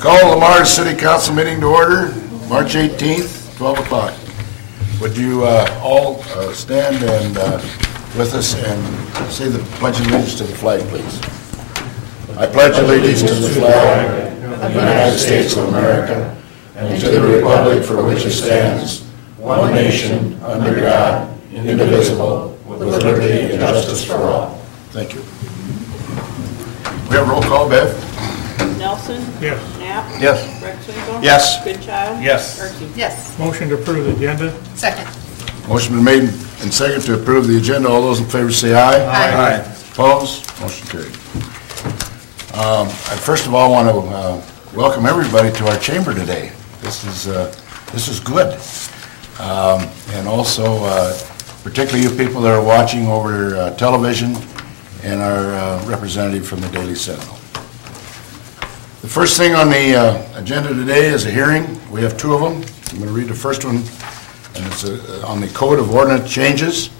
Call the Mars City Council meeting to order, March 18th, 12 o'clock. Would you all stand and with us and say the Pledge of Allegiance to the flag, please. I pledge allegiance to the flag of the United States of America and to the republic for which it stands, one nation, under God, indivisible, with liberty and justice for all. Thank you. We have roll call, Bev? Nelson? Yes. Knapp? Yes. Rexwinkle? Yes. Goodchild? Yes. Erke? Yes. Motion to approve the agenda? Second. Motion been made and second to approve the agenda. All those in favor say aye. Aye. Opposed? Motion carried. I first of all want to welcome everybody to our chamber today. This is good. And also, particularly you people that are watching over television and our representative from the Daily Sentinel. The first thing on the agenda today is a hearing. We have two of them. I'm going to read the first one, and it's on the Code of Ordinance changes.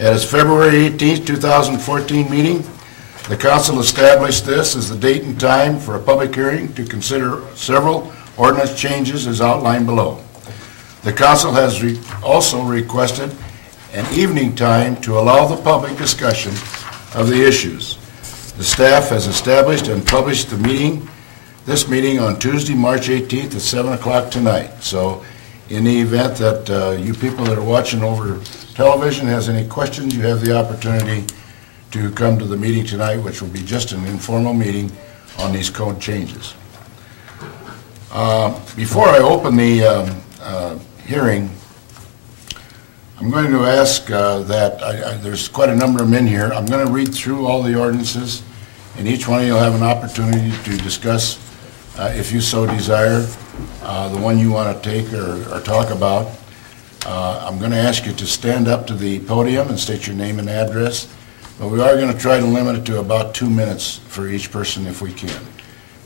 At its February 18th, 2014 meeting, the council established this as the date and time for a public hearing to consider several ordinance changes as outlined below. The council has also requested an evening time to allow the public discussion of the issues. The staff has established and published this meeting on Tuesday, March 18th at 7 o'clock tonight. So in the event that you people that are watching over television has any questions, you have the opportunity to come to the meeting tonight, which will be just an informal meeting on these code changes. Before I open the hearing, I'm going to ask that there's quite a number of them in here. I'm going to read through all the ordinances, and each one of you will have an opportunity to discuss, if you so desire, the one you want to take or talk about. I'm going to ask you to stand up to the podium and state your name and address, but we are going to try to limit it to about 2 minutes for each person if we can.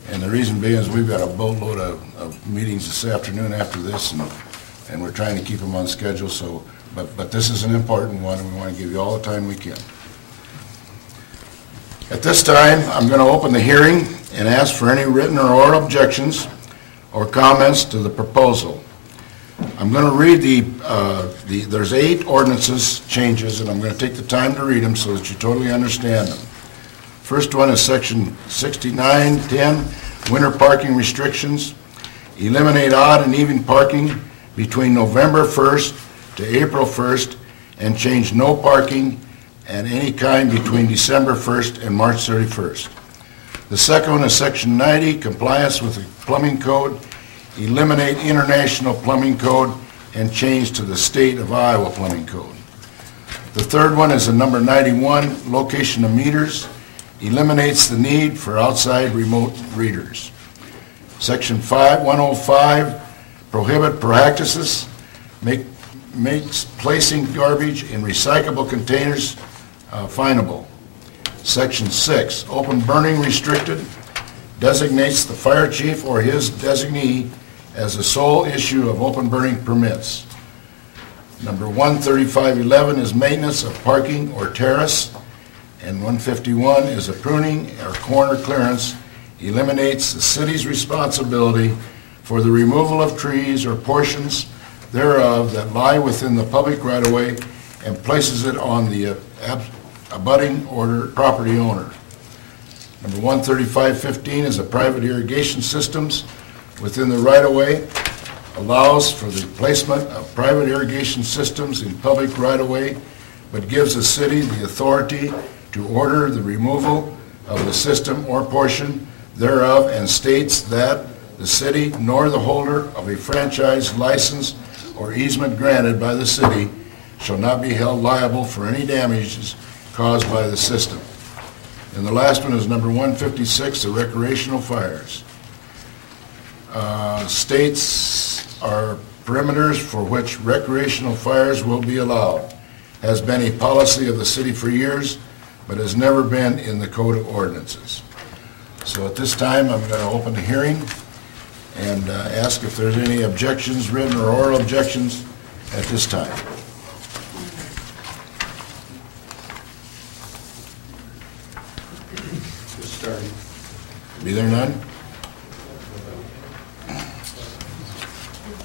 And the reason being is we've got a boatload of meetings this afternoon after this, and we're trying to keep them on schedule. So, but this is an important one, and we want to give you all the time we can. At this time, I'm going to open the hearing and ask for any written or oral objections or comments to the proposal. I'm going to read there's 8 ordinances changes, and I'm going to take the time to read them so that you totally understand them. First one is section 6910, winter parking restrictions. Eliminate odd and even parking between November 1st to April 1st, and change no parking at any kind between December 1st and March 31st. The second one is section 90, compliance with the plumbing code. Eliminate international plumbing code and change to the state of Iowa plumbing code. The third one is the number 91, location of meters. Eliminates the need for outside remote readers. Section 105, prohibit practices, makes placing garbage in recyclable containers finable. Section 6, open burning restricted, designates the fire chief or his designee as the sole issue of open burning permits. Number 13511 is maintenance of parking or terrace, and 151 is a pruning or corner clearance, eliminates the city's responsibility for the removal of trees or portions thereof that lie within the public right-of-way and places it on the abutting property owner. Number 13515 is a private irrigation systems within the right-of-way, allows for the placement of private irrigation systems in public right-of-way, but gives the city the authority to order the removal of the system or portion thereof, and states that the city nor the holder of a franchise license or easement granted by the city shall not be held liable for any damages caused by the system. And the last one is number 156, the recreational fires. States are perimeters for which recreational fires will be allowed. Has been a policy of the city for years, but has never been in the Code of Ordinances. So at this time, I'm going to open the hearing and ask if there's any objections, written or oral objections at this time. Be there none?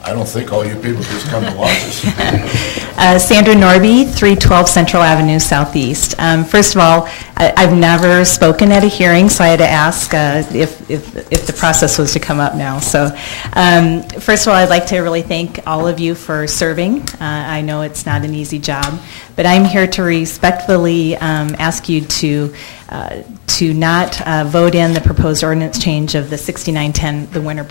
I don't think all you people just come to watch us. Sandra Norby, 312 Central Avenue Southeast. First of all, I've never spoken at a hearing, so I had to ask if the process was to come up now. So first of all, I'd like to really thank all of you for serving. I know it's not an easy job, but I'm here to respectfully ask you to not vote in the proposed ordinance change of the 6910, the winter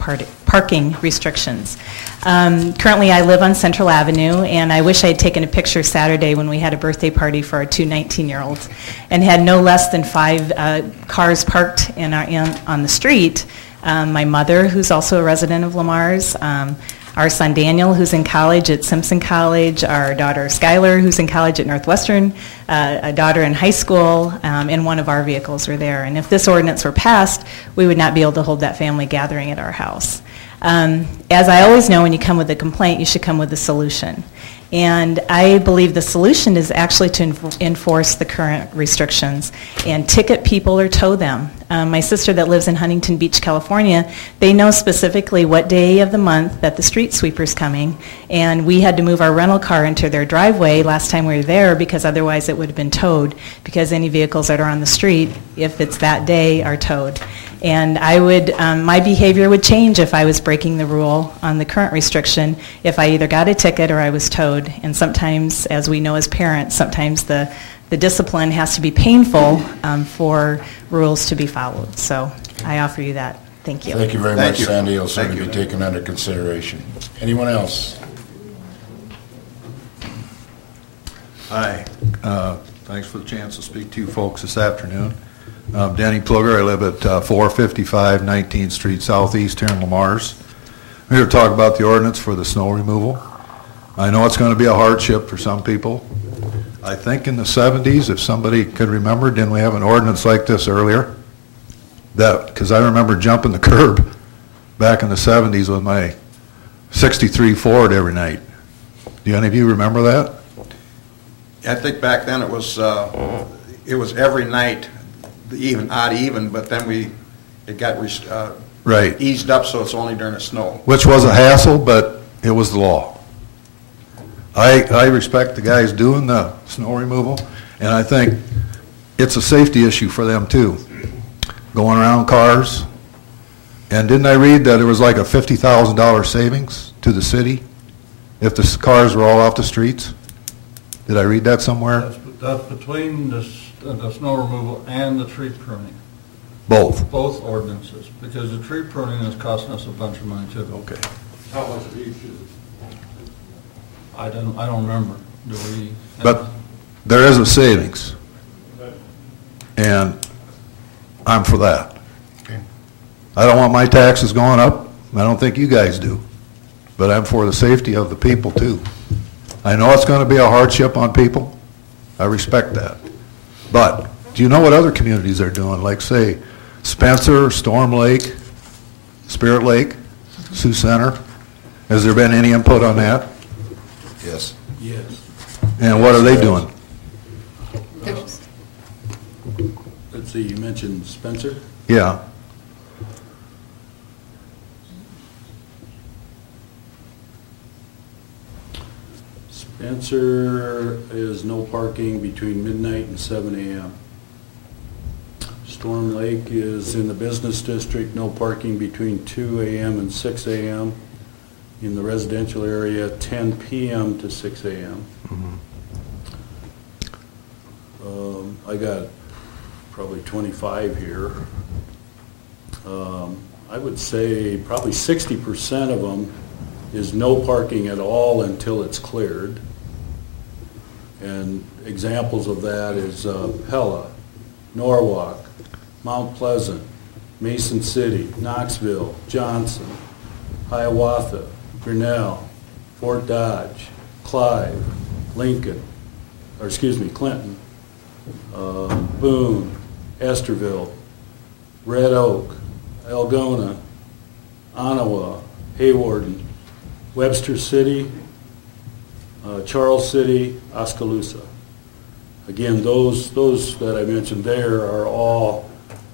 parking restrictions. Currently, I live on Central Avenue, and I wish I had taken a picture Saturday when we had a birthday party for our two 19-year-olds and had no less than 5 cars parked on the street. My mother, who's also a resident of Lamar's, our son Daniel, who's in college at Simpson College, our daughter Skylar, who's in college at Northwestern, a daughter in high school, and one of our vehicles were there. And if this ordinance were passed, we would not be able to hold that family gathering at our house. As I always know, when you come with a complaint, you should come with a solution. And I believe the solution is actually to enforce the current restrictions and ticket people or tow them. My sister that lives in Huntington Beach, California, they know specifically what day of the month that the street sweeper's coming, and we had to move our rental car into their driveway last time we were there because otherwise it would have been towed, because any vehicles that are on the street, if it's that day, are towed. And I would, my behavior would change if I was breaking the rule on the current restriction, if I either got a ticket or I was towed. And sometimes, as we know as parents, sometimes the discipline has to be painful for rules to be followed. So I offer you that. Thank you. Thank you very much, Sandy. It'll certainly be taken under consideration. Anyone else? Hi. Thanks for the chance to speak to you folks this afternoon. I'm Denny Plugger. I live at 455 19th Street Southeast here in Lamar's. I'm here to talk about the ordinance for the snow removal. I know it's going to be a hardship for some people. I think in the 70s, if somebody could remember, didn't we have an ordinance like this earlier? Because I remember jumping the curb back in the 70s with my 63 Ford every night. Do any of you remember that? I think back then it was every night, odd even, but then it got right. eased up, so it's only during the snow. Which was a hassle, but it was the law. I respect the guys doing the snow removal, and I think it's a safety issue for them too. Going around cars, and didn't I read that it was like a $50,000 savings to the city if the cars were all off the streets? Did I read that somewhere? That's between the snow removal and the tree pruning. Both. Both ordinances, because the tree pruning is costing us a bunch of money too. Okay. How much of each is it? I don't remember. Do we? But there is a savings, and I'm for that. Okay. I don't want my taxes going up. I don't think you guys do, but I'm for the safety of the people too. I know it's going to be a hardship on people. I respect that. But do you know what other communities are doing? Like, say, Spencer, Storm Lake, Spirit Lake, Sioux Center. Has there been any input on that? Yes. Yes. And what are they doing? Let's see, you mentioned Spencer? Yeah. Spencer is no parking between midnight and 7 a.m. Storm Lake is in the business district, no parking between 2 a.m. and 6 a.m. In the residential area, 10 p.m. to 6 a.m. I got probably 25 here. I would say probably 60% of them is no parking at all until it's cleared. And examples of that is Pella, Norwalk, Mount Pleasant, Mason City, Knoxville, Johnson, Hiawatha, Grinnell, Fort Dodge, Clive, Lincoln, Clinton, Boone, Esterville, Red Oak, Algona, Ottawa, Haywarden, Webster City, Charles City, Oskaloosa. Again, those that I mentioned there are all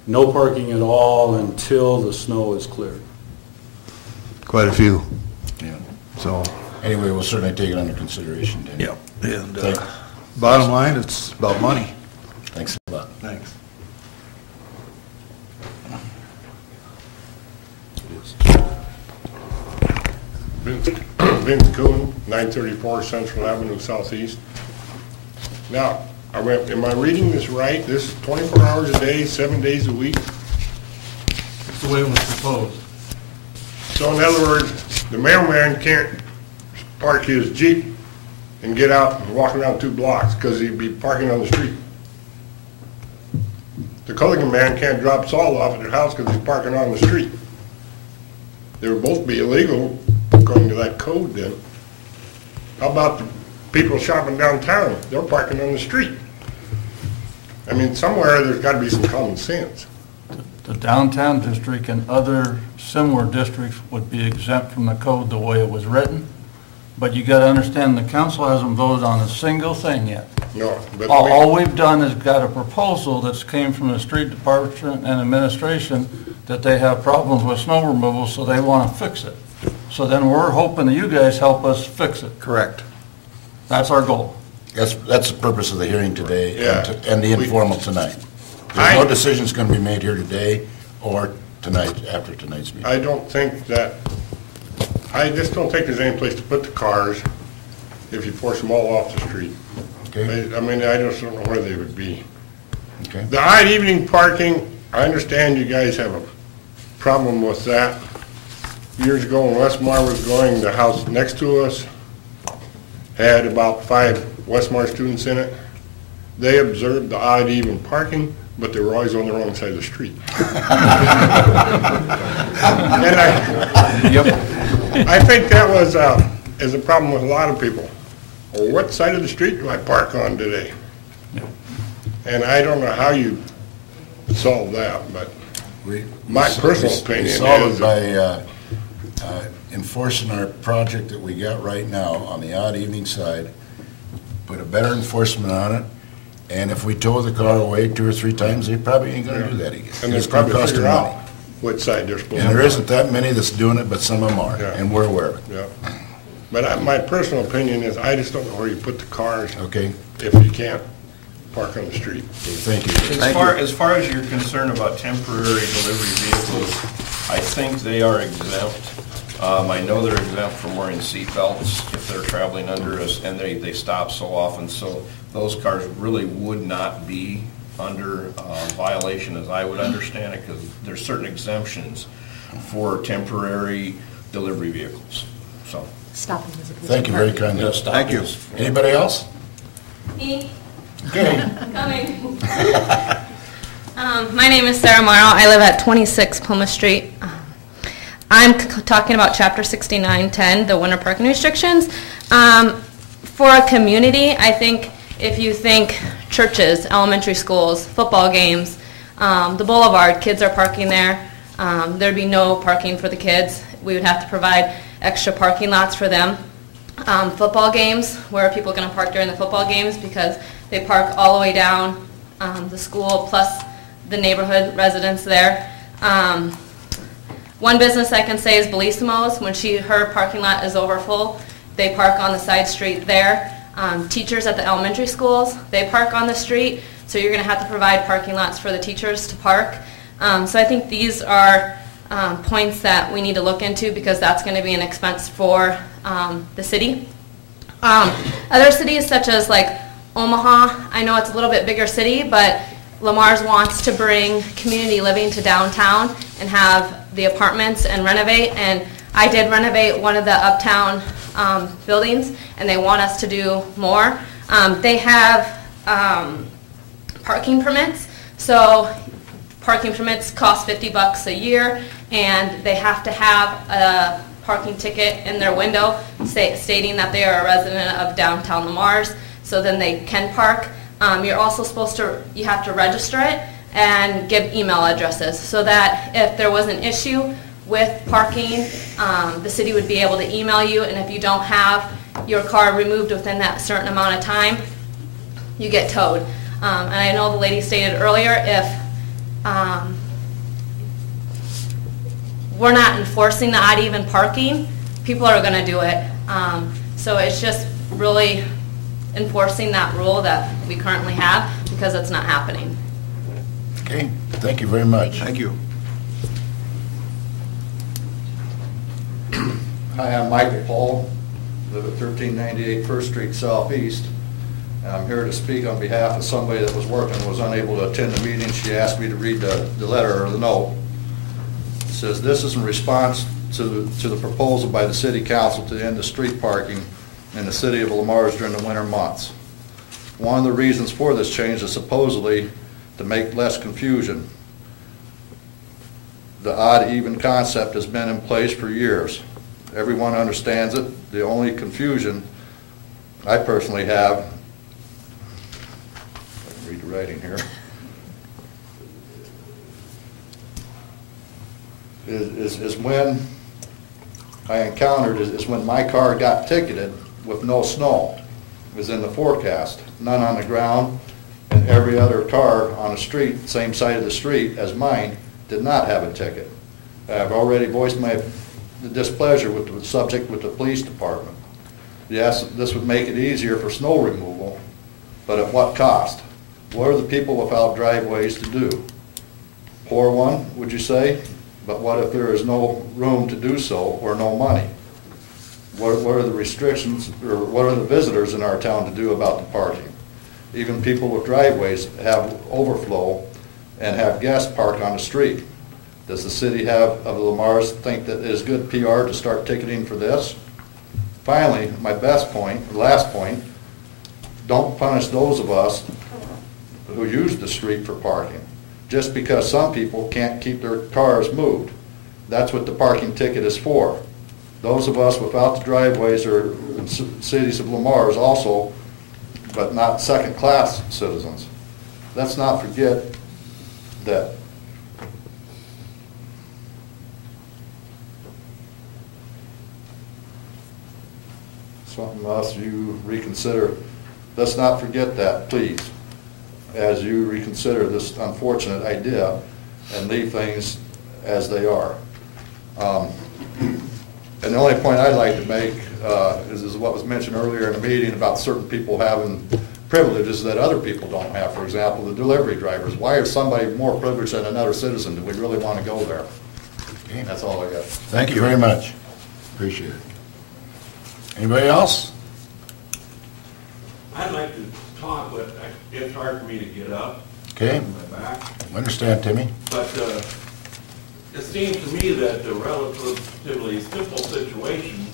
no parking at all until the snow is cleared. Quite a few. Yeah. So, Anyway, we'll certainly take it under consideration, Danny. and Thank- bottom line, it's about money. Thanks a lot. Thanks. Vince Coon, 934 Central Avenue Southeast. Now, am I reading this right? This is 24 hours a day, 7 days a week? That's the way it was proposed. So in other words, the mailman can't park his Jeep and get out and walk around 2 blocks because he'd be parking on the street. The Culligan man can't drop salt off at their house because he's parking on the street. They would both be illegal according to that code then. How about the people shopping downtown? They're parking on the street. I mean, somewhere there's got to be some common sense. The downtown district and other similar districts would be exempt from the code the way it was written. But you gotta understand, the council hasn't voted on a single thing yet. No, but All we've done is got a proposal that's came from the street department and administration that they have problems with snow removal, so they wanna fix it. So then we're hoping that you guys help us fix it. Correct. That's our goal. That's the purpose of the hearing today Yeah. and the informal tonight. There's I- no decisions going to be made here today or tonight, after tonight's meeting. I don't think that, I just don't think there's any place to put the cars if you force them all off the street. Okay? I mean, I just don't know where they would be. Okay. The odd evening parking, I understand you guys have a problem with that. Years ago when Westmar was going, the house next to us had about 5 Westmar students in it. They observed the odd even parking, but they were always on the wrong side of the street. And I think that was, is a problem with a lot of people. Well, what side of the street do I park on today? And I don't know how you solve that, but my personal opinion We solve is- it by enforcing our project that we got right now on the odd evening side, put a better enforcement on it, and if we tow the car away 2 or 3 times, they probably ain't gonna do that again. and they It's gonna probably cost them figure money. out which side they're supposed to. And there isn't that many that's doing it, but some of them are, Yeah. and we're aware of it. Yeah. But my personal opinion is, I just don't know where you put the cars Okay? if you can't park on the street. Thank you. As far as you're concerned about temporary delivery vehicles, I think they are exempt. I know they're exempt from wearing seat belts if they're traveling under us, and they stop so often, so those cars really would not be under violation as I would understand it, because there's certain exemptions for temporary delivery vehicles, so. Stopping as a piece Thank you of very parking. kindly. Thank you. Anybody else? Me, Okay. coming. My name is Sarah Morrow. I live at 26 Plymouth Street. I'm talking about Chapter 6910, the winter parking restrictions. For a community, I think if you think churches, elementary schools, football games, the boulevard, kids are parking there. There'd be no parking for the kids. We would have to provide extra parking lots for them. Football games, where are people going to park during the football games? Because they park all the way down the school plus the neighborhood residents there. One business I can say is Bellissimo's. When her parking lot is over full, they park on the side street there. Teachers at the elementary schools, they park on the street, so you're going to have to provide parking lots for the teachers to park. So I think these are points that we need to look into, because that's going to be an expense for the city. Other cities such as like Omaha, I know it's a little bit bigger city, but Lamar's wants to bring community living to downtown and have the apartments and renovate. And I did renovate one of the uptown buildings, and they want us to do more. They have parking permits, so parking permits cost $50 a year, and they have to have a parking ticket in their window stating that they are a resident of downtown Lamar's, so then they can park. You're also you have to register it and give email addresses, so that if there was an issue with parking, the city would be able to email you, and if you don't have your car removed within that certain amount of time, you get towed. And I know the lady stated earlier, if we're not enforcing the odd even parking, people are going to do it. So it's just really enforcing that rule that we currently have, because it's not happening. Okay, thank you very much. Thank you. Hi, I'm Michael Paul, live at 1398 First Street Southeast. And I'm here to speak on behalf of somebody that was working and was unable to attend the meeting. She asked me to read the letter or the note. It says, "This is in response to the proposal by the City Council to end the street parking in the city of Le Mars during the winter months. One of the reasons for this change is supposedly to make less confusion. The odd-even concept has been in place for years. Everyone understands it. The only confusion I personally have," I can read the writing here, is when I encountered is when my car got ticketed with no snow. It was in the forecast, none on the ground, and every other car on the street, same side of the street as mine, did not have a ticket. I've already voiced my displeasure with the subject with the police department. Yes, this would make it easier for snow removal, but at what cost? What are the people without driveways to do? Pour one, would you say? But what if there is no room to do so or no money? What are the restrictions, or what are the visitors in our town to do about the parking? Even people with driveways have overflow and have guests park on the street. Does the city of Le Mars think that it is good PR to start ticketing for this? Finally, my last point, don't punish those of us who use the street for parking, just because some people can't keep their cars moved. That's what the parking ticket is for. Those of us without the driveways are cities of Le Mars also, but not second-class citizens. Let's not forget that something else you reconsider. Let's not forget that, please, as you reconsider this unfortunate idea and leave things as they are. And the only point I'd like to make is what was mentioned earlier in the meeting about certain people having privileges that other people don't have. For example, the delivery drivers. Why is somebody more privileged than another citizen? Do we really want to go there? Okay. That's all I got. Thank you very much. Appreciate it. Anybody else? I'd like to talk, but it's hard for me to get up. Okay. On my back. I understand, Timmy. But it seems to me that the relatively simple situation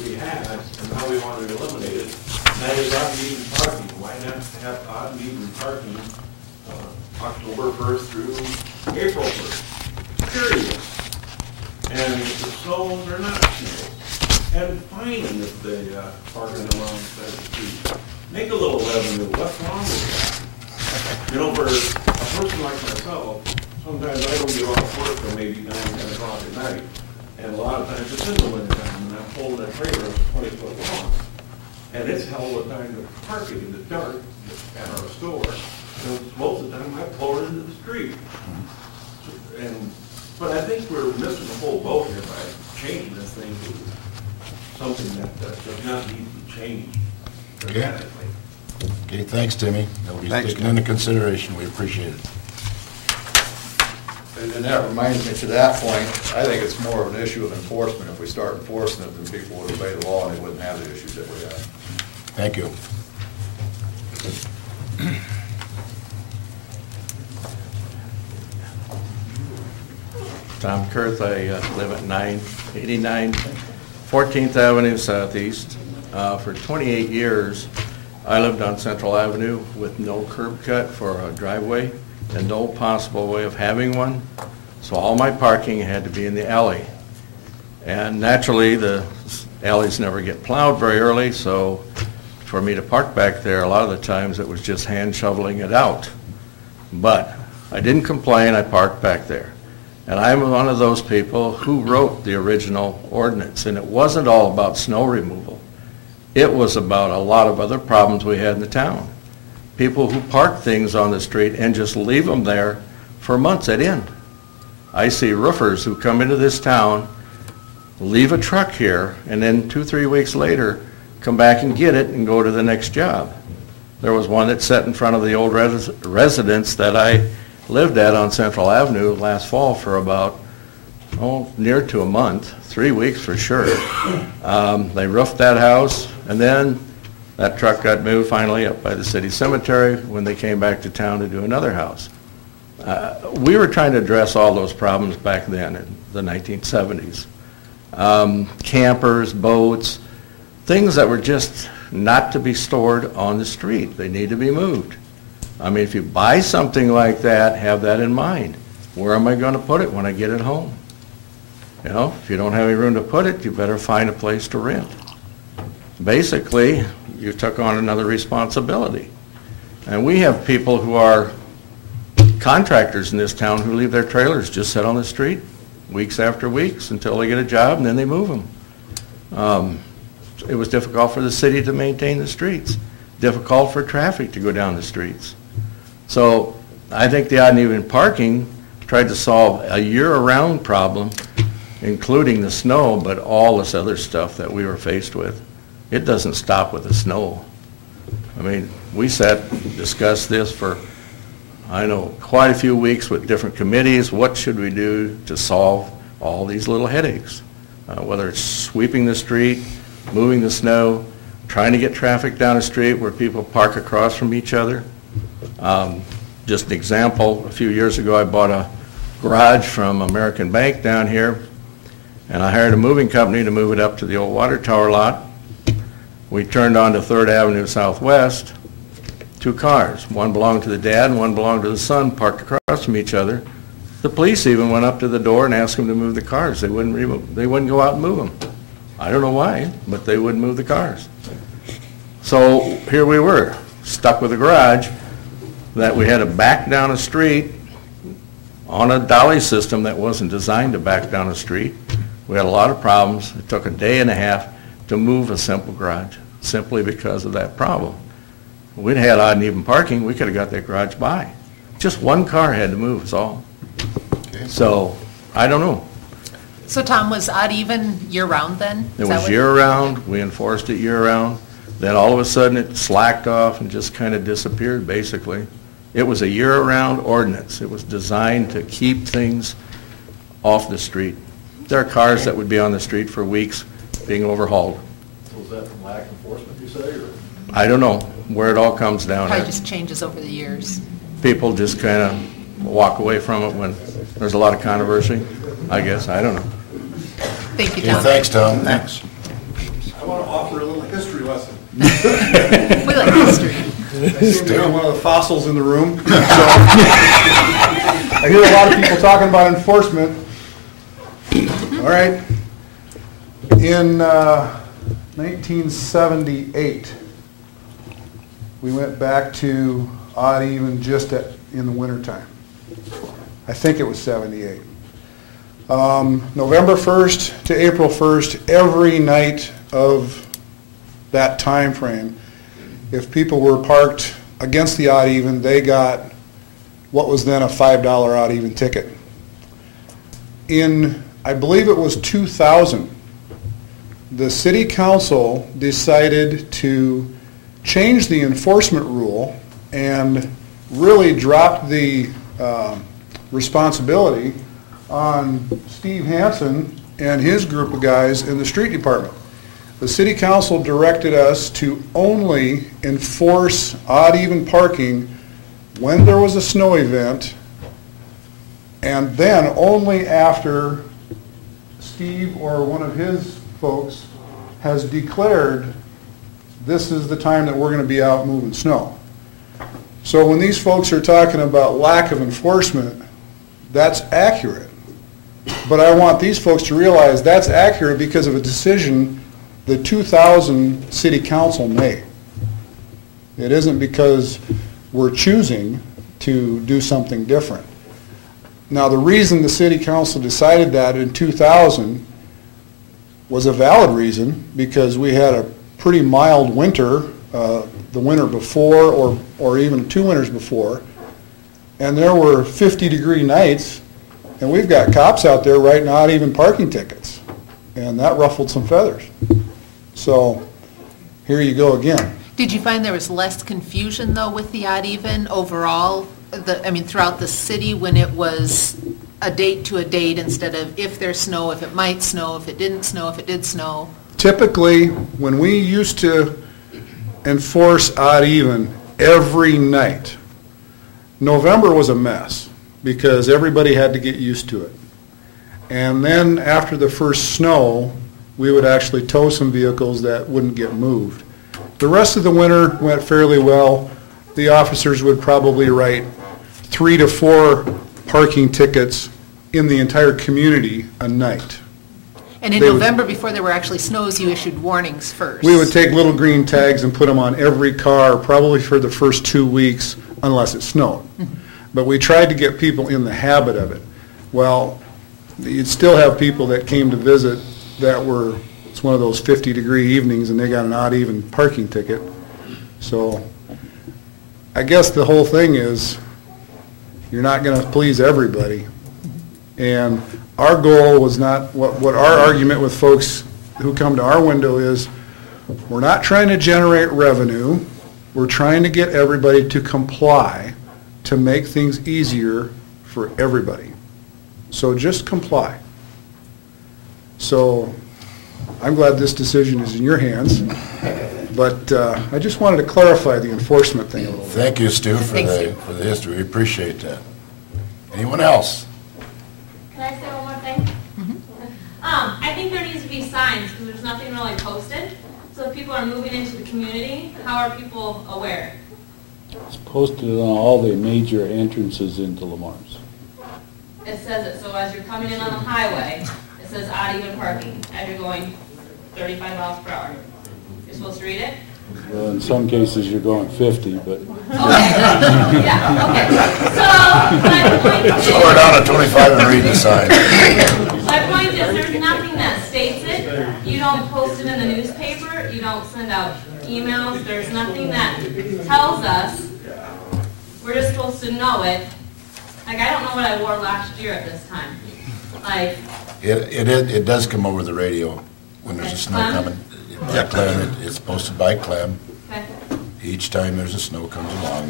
we had, and now we want to eliminate it, and that is odd and even parking. Why not have odd and even parking October 1st through April 1st? Period. And if the snows are not snow. And fine them if they park in the wrong side of the street. Make a little revenue. What's wrong with that? You know, for a person like myself, sometimes I don't get off work till maybe 9, 10 o'clock at night. And a lot of times it's in the wintertime, and I'm pulling a trailer 20 foot long. And it's hell of a time to park it in the dark at our store. And most of the time I pull it into the street. But I think we're missing the whole boat here by changing this thing to something that does not need to be changed dramatically. Okay, thanks, Timmy. That'll be Thanks, taken into consideration. We appreciate it. And that reminds me, to that point, I think it's more of an issue of enforcement. If we start enforcing it, then people would obey the law and they wouldn't have the issues that we have. Thank you. Tom Kurth, I live at 989 14th Avenue Southeast. For 28 years, I lived on Central Avenue with no curb cut for a driveway and no possible way of having one. So all my parking had to be in the alley. And naturally, the alleys never get plowed very early, so for me to park back there, a lot of the times it was just hand shoveling it out. But I didn't complain, I parked back there. And I'm one of those people who wrote the original ordinance, and it wasn't all about snow removal. It was about a lot of other problems we had in the town. People who park things on the street and just leave them there for months at end. I see roofers who come into this town leave a truck here, and then 2-3 weeks later, come back and get it and go to the next job. There was one that sat in front of the old residence that I lived at on Central Avenue last fall for about, near to a month, 3 weeks for sure. They roofed that house, and then that truck got moved finally up by the city cemetery when they came back to town to do another house. We were trying to address all those problems back then in the 1970s. Campers, boats, things that were just not to be stored on the street. They need to be moved. I mean, if you buy something like that, have that in mind. Where am I going to put it when I get it home? You know, if you don't have any room to put it, you better find a place to rent. Basically, you took on another responsibility. And we have people who are contractors in this town who leave their trailers just sit on the street weeks after weeks until they get a job, and then they move them. It was difficult for the city to maintain the streets, difficult for traffic to go down the streets. So I think the odd and even parking tried to solve a year-round problem, including the snow, but all this other stuff that we were faced with. It doesn't stop with the snow. I mean, we sat, discussed this for, I know, quite a few weeks with different committees. What should we do to solve all these little headaches? Whether it's sweeping the street, moving the snow, trying to get traffic down the street where people park across from each other. Just an example, a few years ago I bought a garage from American Bank down here, and I hired a moving company to move it up to the old water tower lot. We turned onto 3rd Avenue Southwest, 2 cars. One belonged to the dad and one belonged to the son, parked across from each other. The police even went up to the door and asked them to move the cars. They wouldn't go out and move them. I don't know why, but they wouldn't move the cars. So here we were, stuck with a garage that we had to back down a street on a dolly system that wasn't designed to back down a street. We had a lot of problems. It took a day and a half to move a simple garage, simply because of that problem. If we'd had odd and even parking, we could have got that garage by. Just one car had to move, is all. Okay. So, I don't know. So Tom, was odd even year-round then? It was year-round. We enforced it year-round. Then all of a sudden it slacked off and just kind of disappeared, basically. It was a year-round ordinance. It was designed to keep things off the street. There are cars that would be on the street for weeks being overhauled. Was that from lack of enforcement, you say? Or? I don't know where it all comes down. Probably just changes over the years. People just kind of walk away from it when there's a lot of controversy, I guess. I don't know. Thank you, Tom. Okay, thanks, Tom. Thanks. I want to offer a little history lesson. We like history. I seem to be one of the fossils in the room. So I hear a lot of people talking about enforcement. All right. In 1978, we went back to odd even just in the wintertime. I think it was 78. November 1st to April 1st, every night of that time frame, if people were parked against the odd even, they got what was then a $5 odd even ticket. In, I believe it was 2000, the city council decided to change the enforcement rule and really dropped the responsibility on Steve Hansen and his group of guys in the street department. The city council directed us to only enforce odd even parking when there was a snow event, and then only after Steve or one of his folks has declared this is the time that we're going to be out moving snow. So when these folks are talking about lack of enforcement, that's accurate. But I want these folks to realize that's accurate because of a decision the 2000 city council made. It isn't because we're choosing to do something different. Now, the reason the city council decided that in 2000 was a valid reason, because we had a pretty mild winter the winter before, or even 2 winters before, and there were 50-degree nights, and we've got cops out there writing odd even parking tickets. And that ruffled some feathers. So here you go again. Did you find there was less confusion, though, with the odd even overall? Throughout the city, when it was a date to a date instead of if there's snow, if it might snow, if it didn't snow, if it did snow? Typically, when we used to enforce odd even every night, November was a mess because everybody had to get used to it. And then after the first snow, we would actually tow some vehicles that wouldn't get moved. The rest of the winter went fairly well. The officers would probably write 3 to 4 parking tickets in the entire community a night. And in November, before there were actually snows, you issued warnings first. We would take little green tags and put them on every car, probably for the first 2 weeks, unless it snowed. But we tried to get people in the habit of it. Well, you'd still have people that came to visit that were, it's one of those 50-degree evenings, and they got an odd even parking ticket. So I guess the whole thing is you're not going to please everybody. And our goal was not, what our argument with folks who come to our window is, we're not trying to generate revenue. We're trying to get everybody to comply to make things easier for everybody. So just comply. So I'm glad this decision is in your hands, but I just wanted to clarify the enforcement thing a little bit. Thank you, Stu, for the history. We appreciate that. Anyone else? Can I say one more thing? I think there needs to be signs because there's nothing really posted. So if people are moving into the community, how are people aware? It's posted on all the major entrances into Lamar's. It says it, so as you're coming in on the highway, it says odd even parking as you're going 35 miles per hour. You're supposed to read it? Well, in some cases, you're going 50, but... Okay, yeah, okay. So, my point is... Slow her down to 25 and read the sign. My point is, there's nothing that states it. You don't post it in the newspaper. You don't send out emails. There's nothing that tells us. We're just supposed to know it. Like, I don't know what I wore last year at this time. Like... It does come over the radio when there's a snow Clem? coming. Yeah, Clem, it's posted by Clem. Okay. Each time there's a snow comes along,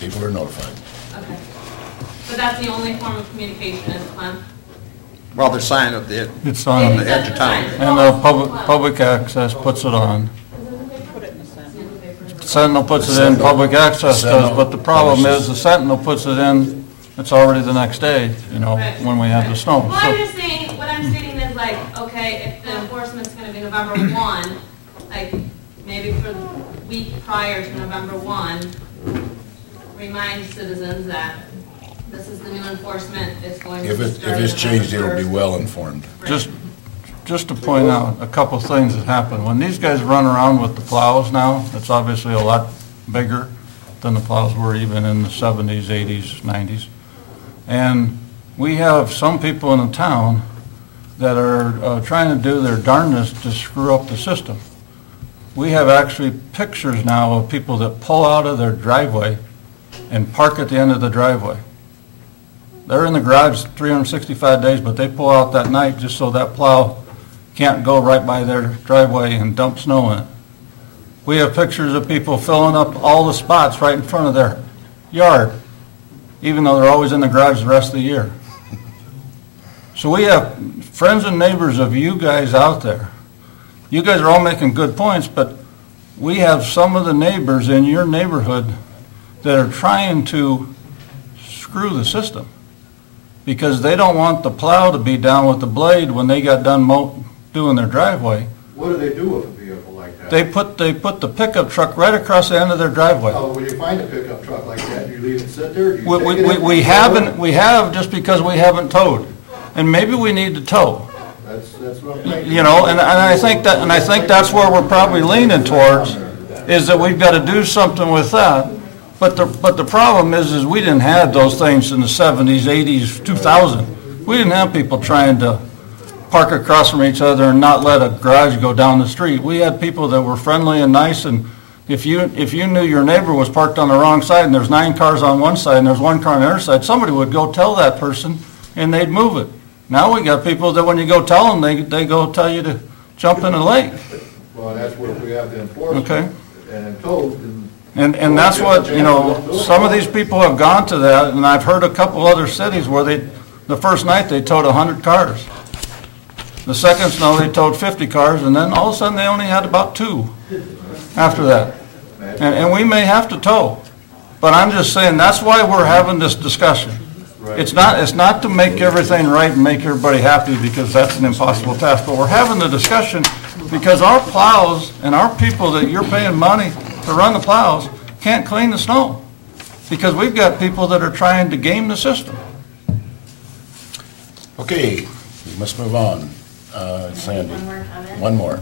people are notified. Okay. But that's the only form of communication is Clem? Well, the sign of the, It's on, the edge of town. and public access puts it on. Sentinel puts it in, public access does, but the problem is the Sentinel puts it in, it's already the next day, you know, when we have the snow. Well, I'm just saying, what I'm stating is like, okay, if the enforcement's gonna be November 1, like, maybe for the week prior to November 1, remind citizens that this is the new enforcement, it's going to If start it's November changed, it'll be 1st. well informed. Just to point out a couple things that happen. When these guys run around with the plows now, it's obviously a lot bigger than the plows were even in the 70s, 80s, 90s. And we have some people in the town that are trying to do their darndest to screw up the system. We have actually pictures now of people that pull out of their driveway and park at the end of the driveway. They're in the garage 365 days, but they pull out that night just so that plow can't go right by their driveway and dump snow in it. We have pictures of people filling up all the spots right in front of their yard, even though they're always in the garage the rest of the year. So we have friends and neighbors of you guys out there. You guys are all making good points, but we have some of the neighbors in your neighborhood that are trying to screw the system because they don't want the plow to be down with the blade when they got done doing their driveway. What do they do with a vehicle like that? They put the pickup truck right across the end of their driveway. Oh, when you find a pickup truck like that, do you leave it sit there? Do you take it in? We have just because we haven't towed, and maybe we need to tow. That's what I'm thinking. You know, and I think that's where we're probably leaning towards, is that we've got to do something with that. But the problem is we didn't have those things in the 70s, 80s, 2000. We didn't have people trying to park across from each other and not let a garage go down the street. We had people that were friendly and nice, and if you knew your neighbor was parked on the wrong side and there's 9 cars on one side and there's 1 car on the other side, somebody would go tell that person and they'd move it. Now we got people that when you go tell them, they go tell you to jump in the lake. Well, that's where we have the enforcement. Okay. And code, and And that's what, you know, some of these people have gone to that, and I've heard a couple other cities where the first night they towed 100 cars. The second snow, they towed 50 cars, and then all of a sudden they only had about 2 after that. And we may have to tow. But I'm just saying, that's why we're having this discussion. It's not to make everything right and make everybody happy, because that's an impossible task. But we're having the discussion because our plows and our people that you're paying money to run the plows can't clean the snow. Because we've got people that are trying to game the system. Okay, we must move on. Sandy. One more comment? One more.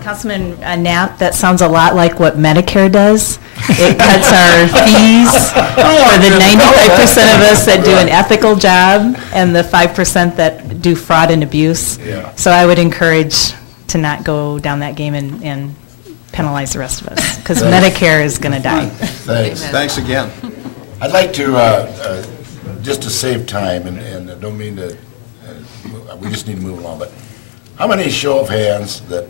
Councilman Knapp, that sounds a lot like what Medicare does. It cuts our fees for the 95% of us that do an ethical job and the 5% that do fraud and abuse. Yeah. So I would encourage to not go down that game and penalize the rest of us, because Medicare is going to die. Thanks. Thanks again. I'd like to, just to save time, and I don't mean to, we just need to move along, but how many show of hands that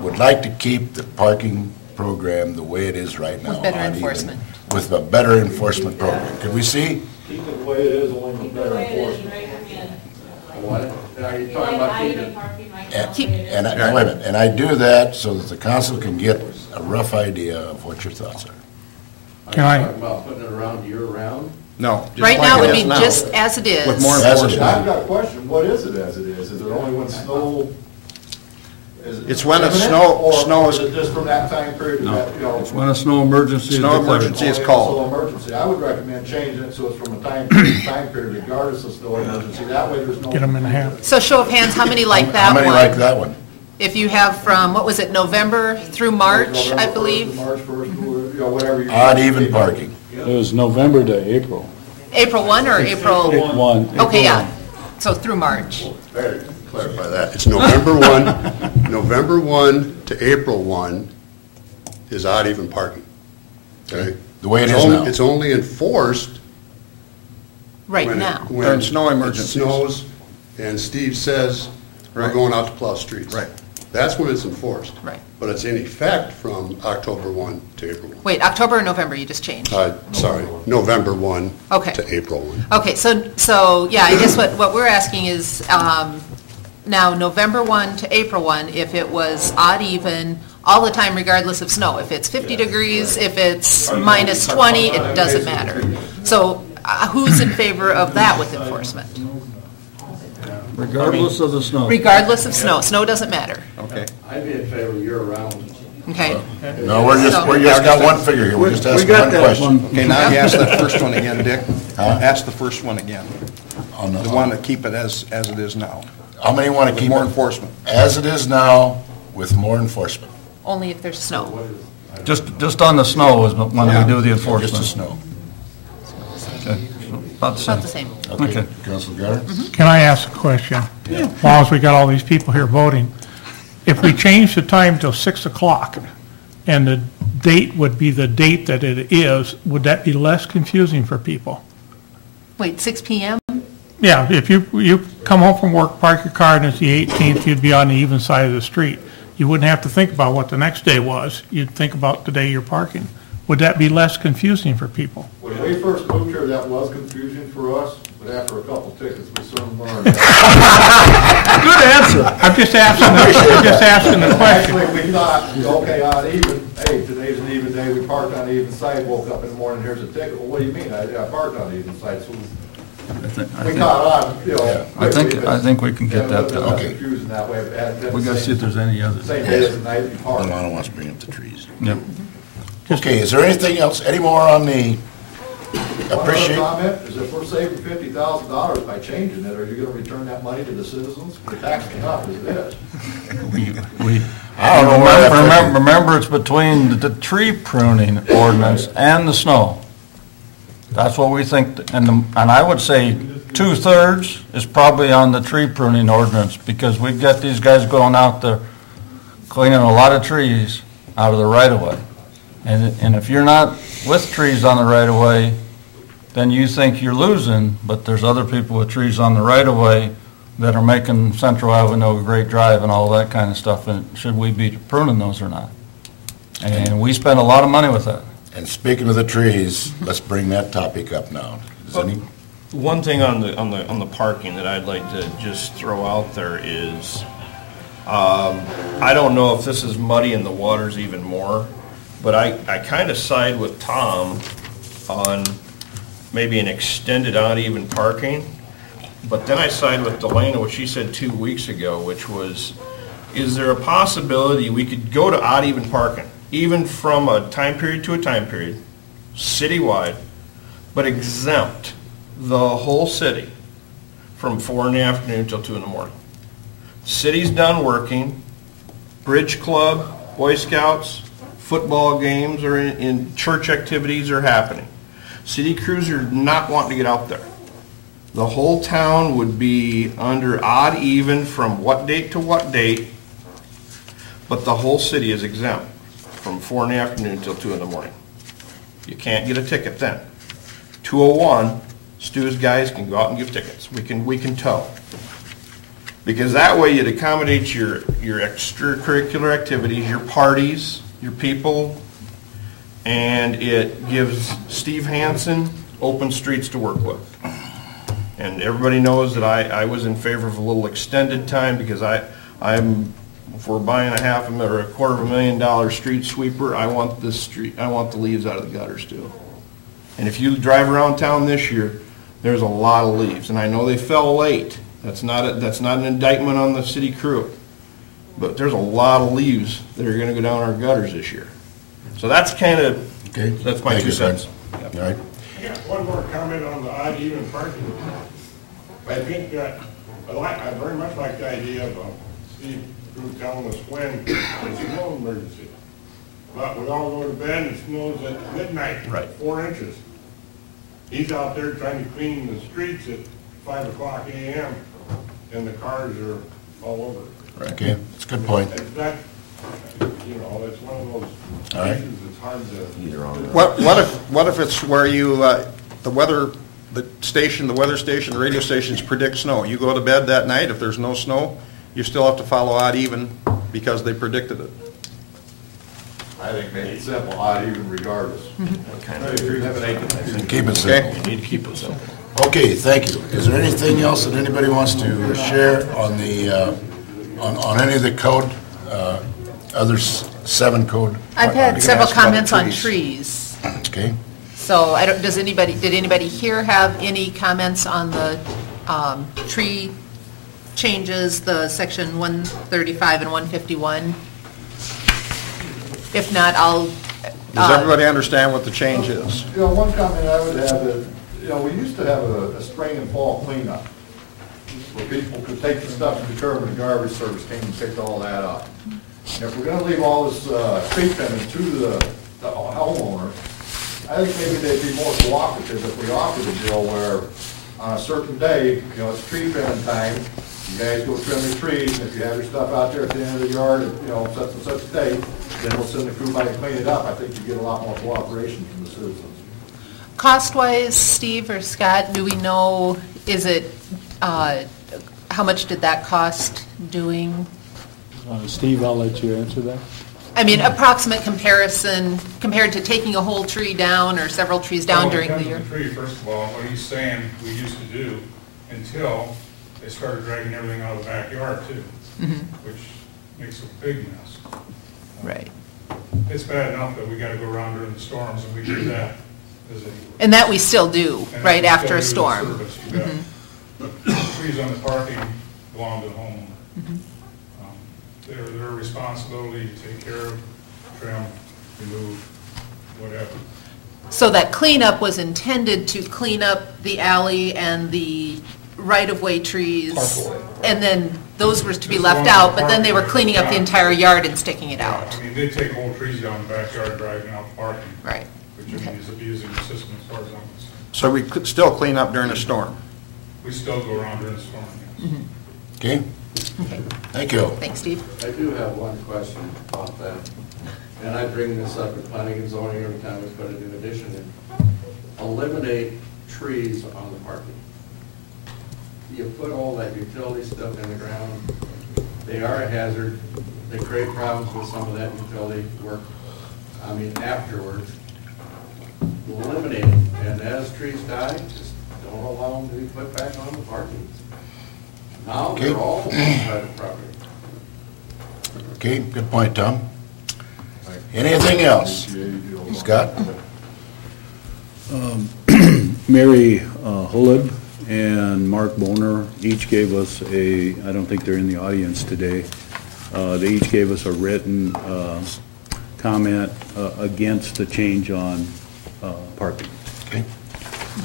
would like to keep the parking program the way it is right now? With better uneven, enforcement. With a better enforcement program. Could we see? keep it the way it is, only with better enforcement. What? Are you talking about keeping it? And wait a minute, and I do that so that the council can get a rough idea of what your thoughts are. Can I? Talking about putting it around year-round? No. just Right like now, it it would is be now. just as it is. With more As it is. I've got a question, what is it as it is? Is it only when snow? Is it It's when it's imminent, snow or is- is it just from that time period to that, you know? It's when a snow emergency is Snow declared. emergency is Okay, called. So emergency, I would recommend changing it so it's from a time period regardless of snow emergency. That way there's no. Get them in half. So show of hands, how many like that How one? many like that one? If you have from, what was it, November through March, I believe? March 1st, you know, whatever. Odd even parking. It was November to April. April 1 or April? Pick one. Okay, yeah. So through March. Clarify that. It's November 1, November 1 to April 1 is odd even parking. Okay? The way it It's is only- now. It's only enforced Right when it- now. when During snow it emergencies. snows and Steve says, we're Right. going out to plow streets. Right. That's when it's enforced. Right. But it's in effect from October 1 to April 1. Wait, October or November, you just changed? Sorry, November 1 Okay. to April 1. Okay, so, yeah, I guess what we're asking is, now, November 1 to April 1, if it was odd even, all the time regardless of snow. If it's 50 degrees, if it's minus 20, it doesn't matter. So who's in favor of that with enforcement? Regardless of the snow. Regardless of snow, snow doesn't matter, Okay. I'd be in favor year-round. okay? No, we just got one figure here, we're just asking got one that question. one. Okay, now you ask that first one again, Dick. Huh? Ask the first one again. On The one to keep it as it is now. How many want to With keep more it enforcement. as it is now with more enforcement? Only if there's snow. Just on the snow is when we do the Just enforcement. the snow. Okay, so about the About the same. same. Okay, Councilor Garner? Can I ask a question? As long as we got all these people here voting, if we change the time till 6 o'clock and the date would be the date that it is, would that be less confusing for people? Wait, 6 PM? Yeah, if you come home from work, park your car, and it's the 18th, you'd be on the even side of the street. You wouldn't have to think about what the next day was. You'd think about the day you're parking. Would that be less confusing for people? When we first moved here, that was confusing for us, but after a couple tickets, we soon learned. Good answer. I'm just asking the question. Actually, we thought, okay, on even, hey, today's an even day, we parked on the even side, woke up in the morning, here's a ticket. Well, what do you mean? I parked on the even side, so we caught on, you know. I think we can get that It done. was Okay. confusing that way. It hadn't been We gotta see if there's any others. Same day as the night we parked. Delano wants to bring up the trees. Yep. Okay, is there anything else, any more on the, appreciate? One other comment is if we're saving $50,000 by changing it, are you gonna return that money to the citizens? We're taxing it up as it is. I don't know where that figure- Remember, it's between the tree pruning ordinance and the snow. That's what we think, and I would say 2/3 is probably on the tree pruning ordinance, because we've got these guys going out there cleaning a lot of trees out of the right-of-way. And if you're not with trees on the right-of-way, then you think you're losing, but there's other people with trees on the right-of-way that are making Central Avenue a great drive and all that kind of stuff, and should we be pruning those or not? And we spend a lot of money with that. And speaking of the trees, let's bring that topic up now. Does any? One thing on the parking that I'd like to just throw out there is, I don't know if this is muddying the waters even more, but I kind of side with Tom on maybe an extended odd even parking, but then I side with Delana, what she said 2 weeks ago, which was, is there a possibility we could go to odd even parking, even from a time period to a time period, citywide, but exempt the whole city from 4 in the afternoon until 2 in the morning. City's done working, bridge club, Boy Scouts, football games are in church activities are happening. City crews are not wanting to get out there. The whole town would be under odd even from what date to what date, but the whole city is exempt from 4 in the afternoon until 2 in the morning. You can't get a ticket then. 201, Stu's guys can go out and give tickets. We can tow. Because that way it accommodates your extracurricular activities, your parties, your people, and it gives Steve Hansen open streets to work with. And everybody knows that I was in favor of a little extended time because if we're buying a $250,000 street sweeper, I want the leaves out of the gutters too. And if you drive around town this year, there's a lot of leaves, and I know they fell late. That's not an indictment on the city crew, but there's a lot of leaves that are going to go down our gutters this year. So that's kind of that's my 2 cents. All right. I got one more comment on the odd even parking. I think that I very much like the idea of Steve Drew telling us when there's a snow emergency. But we all go to bed and it snows at midnight, 4 inches. He's out there trying to clean the streets at 5 o'clock a.m. and the cars are all over. Okay, that's a good point. That, it's one of those issues that's hard to. What if it's where you, the weather station, the radio stations predict snow. You go to bed that night, if there's no snow, you still have to follow odd even because they predicted it. I think make it simple, odd even regardless. Keep it simple. You need to keep it simple. Okay, thank you. Is there anything else that anybody wants to share on the, on any of the code, other 7 code? I've had several comments on trees. Okay. So did anybody here have any comments on the tree changes, the section 135 and 151? If not, I'll... Does everybody understand what the change is? One comment I would have is, we used to have a spring and fall cleanup where people could take the stuff to the curb and the garbage service came and picked all that up. And if we're going to leave all this tree trimming to the homeowner, I think maybe they'd be more cooperative if we offered a deal where on a certain day, it's tree trimming time, you guys go trim your trees, and if you have your stuff out there at the end of the yard at, such and such a day, then we'll send the crew by to clean it up. I think you get a lot more cooperation from the citizens. Cost-wise, Steve or Scott, do we know, is it, how much did that cost doing? Steve, I'll let you answer that. I mean, approximate comparison compared to taking a whole tree down or several trees down during the year? When it comes to the tree, first of all, what he's saying we used to do until they started dragging everything out of the backyard too, which makes a big mess. Right. It's bad enough that we got to go around during the storms, and we do that. And that we still do, right after a storm. Trees on the parking belong to the homeowner. They're their responsibility to take care of, trim, remove, whatever. So that cleanup was intended to clean up the alley and the right-of-way trees, and then those were to be left out, but then they were cleaning up the entire yard and sticking it out. I mean, they take whole trees down the backyard, driving out the parking. Right. Which is abusing the system as far as I'm concerned. So we could still clean up during a storm? We still go around during the storm, yes. Okay. Thank you. Thanks, Steve. I do have one question about that, and I bring this up at planning and zoning every time we put it in addition. Eliminate trees on the parking. You put all that utility stuff in the ground, they are a hazard. They create problems with some of that utility work. I mean, afterwards, we'll eliminate them. And as trees die, just don't allow them to be put back on the parking. Now they're all on private property. Okay, good point, Tom. Anything else? Scott? Mary Hullib and Mark Boner each gave us I don't think they're in the audience today, they each gave us a written comment against the change on parking. Okay.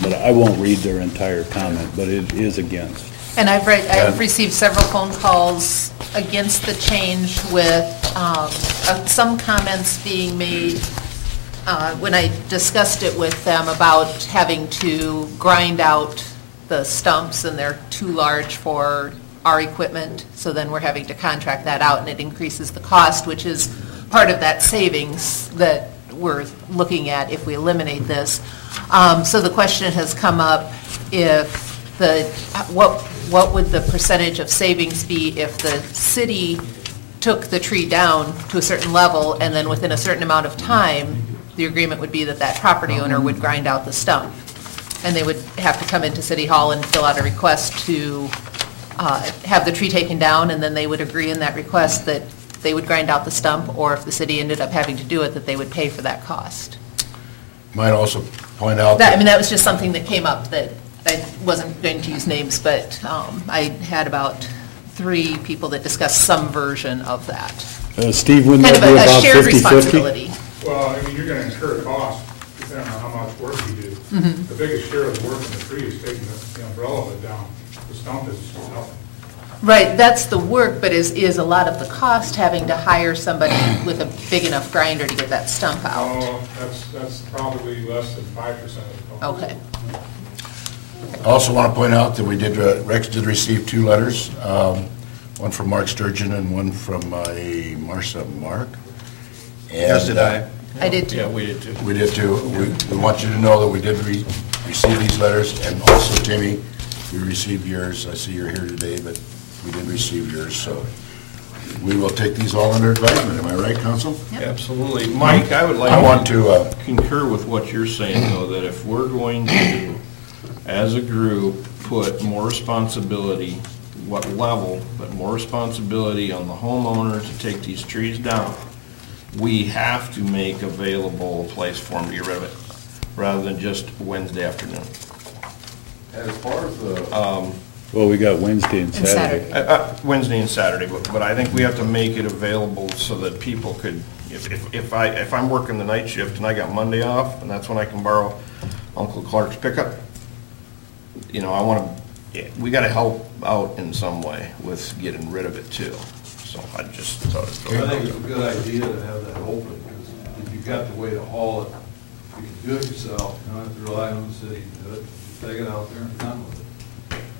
But I won't read their entire comment, but it is against. And I've received several phone calls against the change with some comments being made when I discussed it with them about having to grind out the stumps, and they're too large for our equipment, so then we're having to contract that out, and it increases the cost, which is part of that savings that we're looking at if we eliminate this. So the question has come up, if what would the percentage of savings be if the city took the tree down to a certain level, and then within a certain amount of time, the agreement would be that that property owner would grind out the stump. And they would have to come into City Hall and fill out a request to have the tree taken down, and then they would agree in that request that they would grind out the stump, or if the city ended up having to do it, that they would pay for that cost. Might also point out That was just something that came up that I wasn't going to use names, but I had about 3 people that discussed some version of that. Steve, wouldn't kind that of be a about shared 50-50? responsibility. Well, I mean, you're going to incur costs depending on how much work you do. Mhm. The biggest share of the work in the tree is taking the umbrella of it down. The stump is nothing. Right, that's the work, but is a lot of the cost having to hire somebody with a big enough grinder to get that stump out? Oh, that's probably less than 5% of the cost. Okay. I also want to point out that Rex did receive 2 letters, one from Mark Sturgeon and one from Marcia Mark. Yes, did I? I did too. Yeah, we did too. We did too. We want you to know that we did receive these letters, and also, Timmy, we received yours. I see you're here today, but we did receive yours, so we will take these all under advisement. Am I right, Council? Yep. Absolutely. Mike, I would like to concur with what you're saying, though, that if we're going to, as a group, put more responsibility, what level, but more responsibility on the homeowner to take these trees down, we have to make available a place for them to get rid of it, rather than just Wednesday afternoon. As far as the, Well, we got Wednesday and Saturday. Wednesday and Saturday, but I think we have to make it available so that people could, if I'm working the night shift and I got Monday off, and that's when I can borrow Uncle Clark's pickup, you know, we gotta help out in some way with getting rid of it too. So I just thought I think it's a good idea to have that open, because if you've got the way to haul it, you can do it yourself, you don't have to rely on the city to do it. Just take it out there and done with it.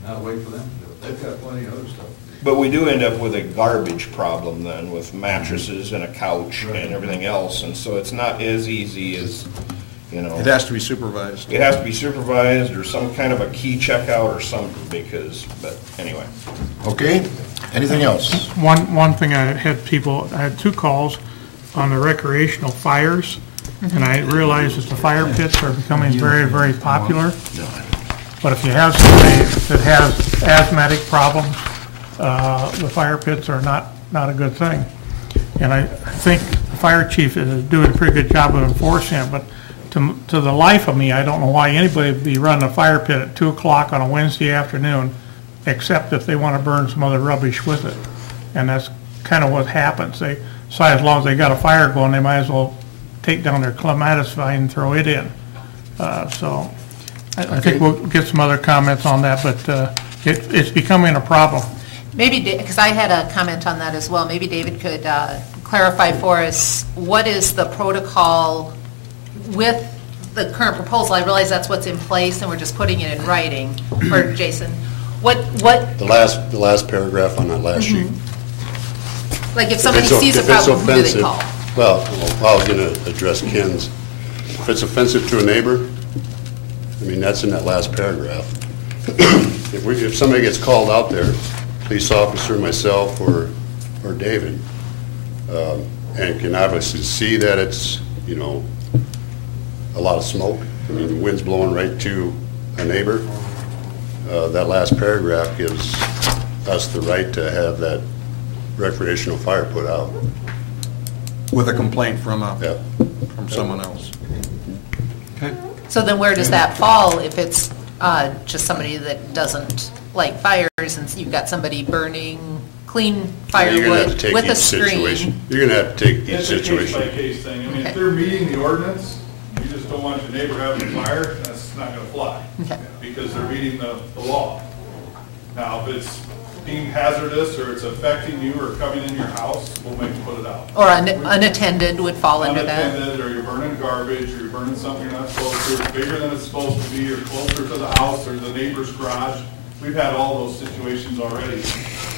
Not wait for them to do it. They've got plenty of other stuff. But we do end up with a garbage problem then, with mattresses and a couch and everything else, and so it's not as easy as, you know. It has to be supervised. It has to be supervised, or some kind of a key checkout or something, but anyway. Okay, anything else? One thing I had 2 calls on the recreational fires, and I realize that the fire pits are becoming very, very popular. But if you have somebody that has asthmatic problems, the fire pits are not a good thing. And I think the fire chief is doing a pretty good job of enforcing it, but to the life of me, I don't know why anybody would be running a fire pit at 2 o'clock on a Wednesday afternoon, except if they want to burn some other rubbish with it. And that's kind of what happens. They decide as long as they got a fire going, they might as well take down their clematis vine and throw it in. So I think we'll get some other comments on that, but it's becoming a problem. Maybe, because I had a comment on that as well, maybe David could clarify for us, what is the protocol with the current proposal? I realize that's what's in place and we're just putting it in writing. Or Jason, what? The last paragraph on that last sheet. Like if somebody sees a problem, who do they call? Well, I was going to address Ken's. If it's offensive to a neighbor, I mean, that's in that last paragraph. If somebody gets called out there, police officer, myself, or David, and can obviously see that it's, you know, a lot of smoke, I mean, the wind's blowing right to a neighbor, that last paragraph gives us the right to have that recreational fire put out. With a complaint from someone else. Okay. So then where does that fall if it's just somebody that doesn't like fires and you've got somebody burning clean You're gonna have firewood to take with a each situation. screen? You're gonna have to take each It's situation. a case-by-case thing. I mean, Okay. if they're meeting the ordinance, you just don't want your neighbor having a fire, that's not gonna fly. Okay. Because they're meeting the law. Now, if it's deemed hazardous or it's affecting you or coming in your house, we'll make you put it out. Or unattended would fall under that? Unattended, or you're burning garbage, or you're burning something you're not supposed to, it's bigger than it's supposed to be, or closer to the house or the neighbor's garage. We've had all those situations already.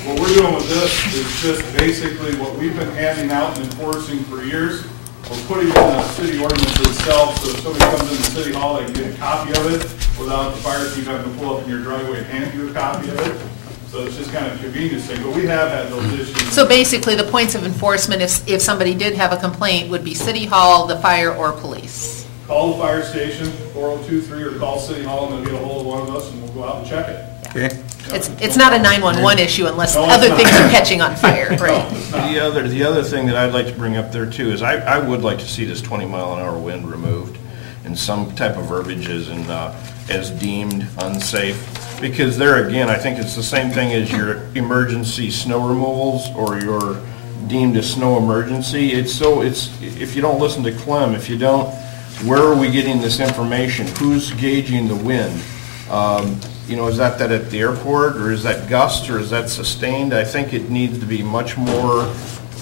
What we're doing with this is just basically what we've been handing out and enforcing for years. We're putting in the city ordinance itself, so if somebody comes into City Hall, they can get a copy of it without the fire chief having to pull up in your driveway and hand you a copy of it. So it's just kind of a convenience thing, but we have had those issues. So basically, the points of enforcement, if somebody did have a complaint, would be City Hall, the fire, or police? Call the fire station, 4023, or call City Hall, and they'll get a hold of one of us, and we'll go out and check it. Okay. It's not a 911 issue unless No, it's other not. things are catching on fire, right? The other thing that I'd like to bring up there too is I would like to see this 20-mile-an-hour wind removed and some type of verbiage as deemed unsafe. Because there again, I think it's the same thing as your emergency snow removals or your deemed a snow emergency. If you don't listen to Clem, if you don't, where are we getting this information? Who's gauging the wind? Is that at the airport, or is that gust, or is that sustained? I think it needs to be much more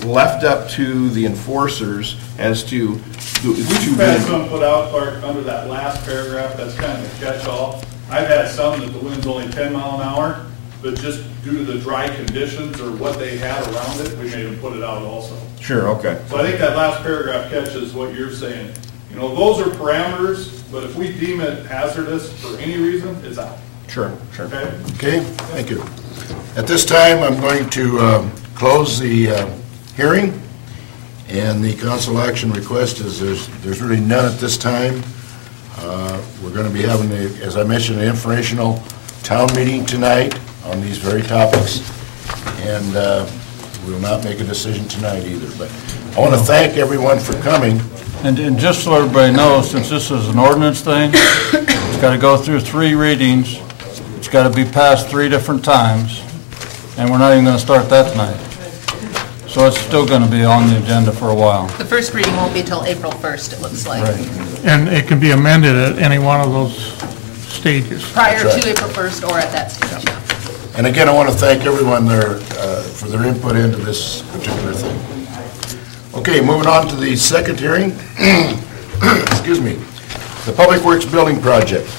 left up to the enforcers as to We've had some put out, Clark, under that last paragraph, that's kind of a catch-all. I've had some that the wind's only 10 mile an hour, but just due to the dry conditions or what they had around it, we made them put it out also. Sure, okay. So I think that last paragraph catches what you're saying. Those are parameters, but if we deem it hazardous for any reason, it's out. Sure. Okay? Okay, thank you. At this time, I'm going to close the hearing, and the council action request is there's really none at this time. We're going to be having, as I mentioned, an informational town meeting tonight on these very topics, and we will not make a decision tonight either. But I want to thank everyone for coming. And just so everybody knows, since this is an ordinance thing, it's got to go through 3 readings, it's got to be passed 3 different times, and we're not even going to start that tonight. So it's still going to be on the agenda for a while. The first reading won't be till April 1st, it looks like. And it can be amended at any one of those stages. Prior That's right. to April 1st or at that stage, yeah. And again, I want to thank everyone there for their input into this particular thing. Okay, moving on to the second hearing. Excuse me. The Public Works Building Project.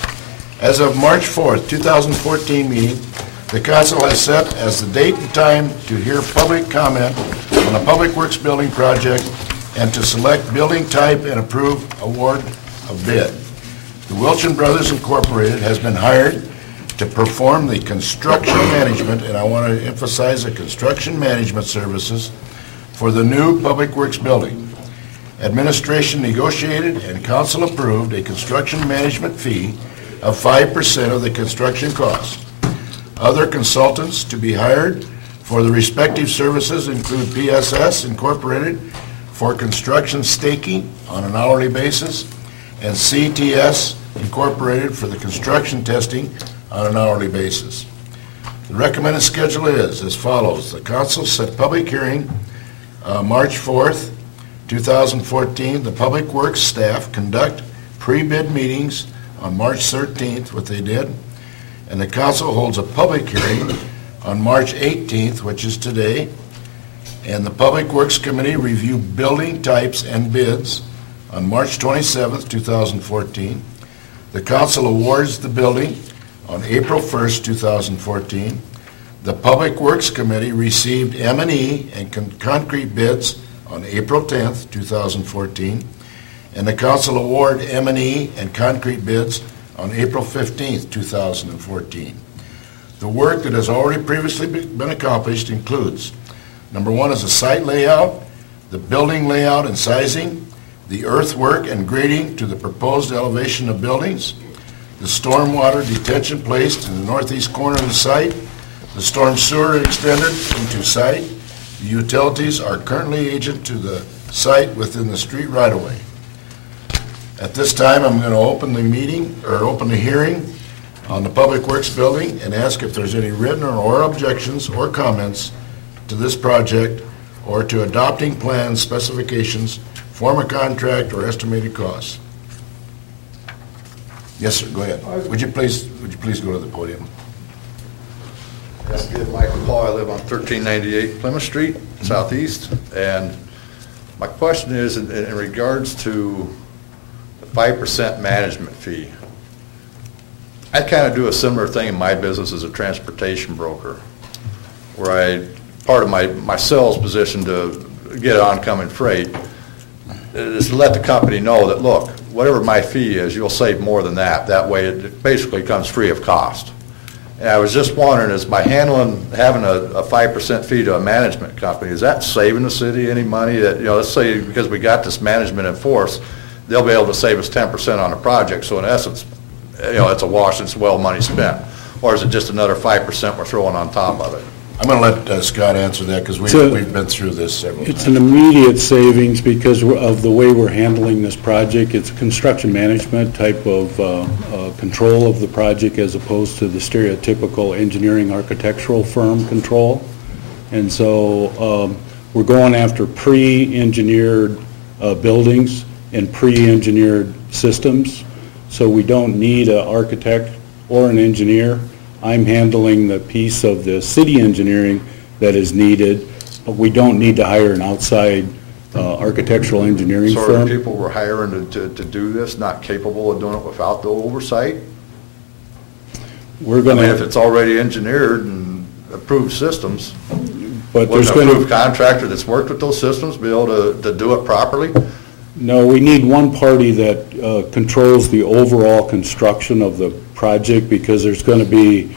As of March 4th, 2014 meeting, the council has set as the date and time to hear public comment on a Public Works Building project and to select building type and approve award of bid. The Wilchin Brothers Incorporated has been hired to perform the construction management, and I want to emphasize the construction management services for the new Public Works building. Administration negotiated and council approved a construction management fee of 5% of the construction cost. Other consultants to be hired for the respective services include PSS Incorporated for construction staking on an hourly basis, and CTS Incorporated for the construction testing on an hourly basis. The recommended schedule is as follows. The council set public hearing March 4th, 2014. The Public Works staff conduct pre-bid meetings on March 13th, what they did, and the council holds a public hearing on March 18th, which is today, and the Public Works Committee review building types and bids on March 27th, 2014. The council awards the building on April 1st, 2014. The Public Works Committee received M&E and concrete bids on April 10th, 2014, and the council award M&E and concrete bids on April 15th, 2014. The work that has already previously been accomplished includes, number one is the site layout, the building layout and sizing, the earthwork and grading to the proposed elevation of buildings, the stormwater detention placed in the northeast corner of the site, the storm sewer extended into site. The utilities are currently agent to the site within the street right-of-way. At this time, I'm going to open the meeting, or open the hearing on the Public Works Building and ask if there's any written or oral objections or comments to this project or to adopting plans, specifications, form of contract, or estimated costs. Yes, sir, go ahead. Would you please go to the podium? Yes, good. Michael Paul. I live on 1398 Plymouth Street, Southeast. And my question is in regards to the 5% management fee. I kind of do a similar thing in my business as a transportation broker, where part of my sales position to get oncoming freight is to let the company know that, look, whatever my fee is, you'll save more than that. That way it basically comes free of cost. And I was just wondering, is by having a 5% fee to a management company, is that saving the city any money? That, let's say because we got this management in force, they'll be able to save us 10% on a project. So in essence, it's a wash, it's well money spent. Or is it just another 5% we're throwing on top of it? I'm going to let Scott answer that because we've been through this several times. It's an immediate savings because of the way we're handling this project. It's construction management type of control of the project as opposed to the stereotypical engineering architectural firm control. And so we're going after pre-engineered buildings and pre-engineered systems. So we don't need an architect or an engineer. I'm handling the piece of the city engineering that is needed, but we don't need to hire an outside architectural engineering firm. firm. So people we're hiring to do this not capable of doing it without the oversight? We're going to. If it's already engineered and approved systems, but there's an approved contractor that's worked with those systems be able to do it properly? No, we need one party that controls the overall construction of the project because there's going to be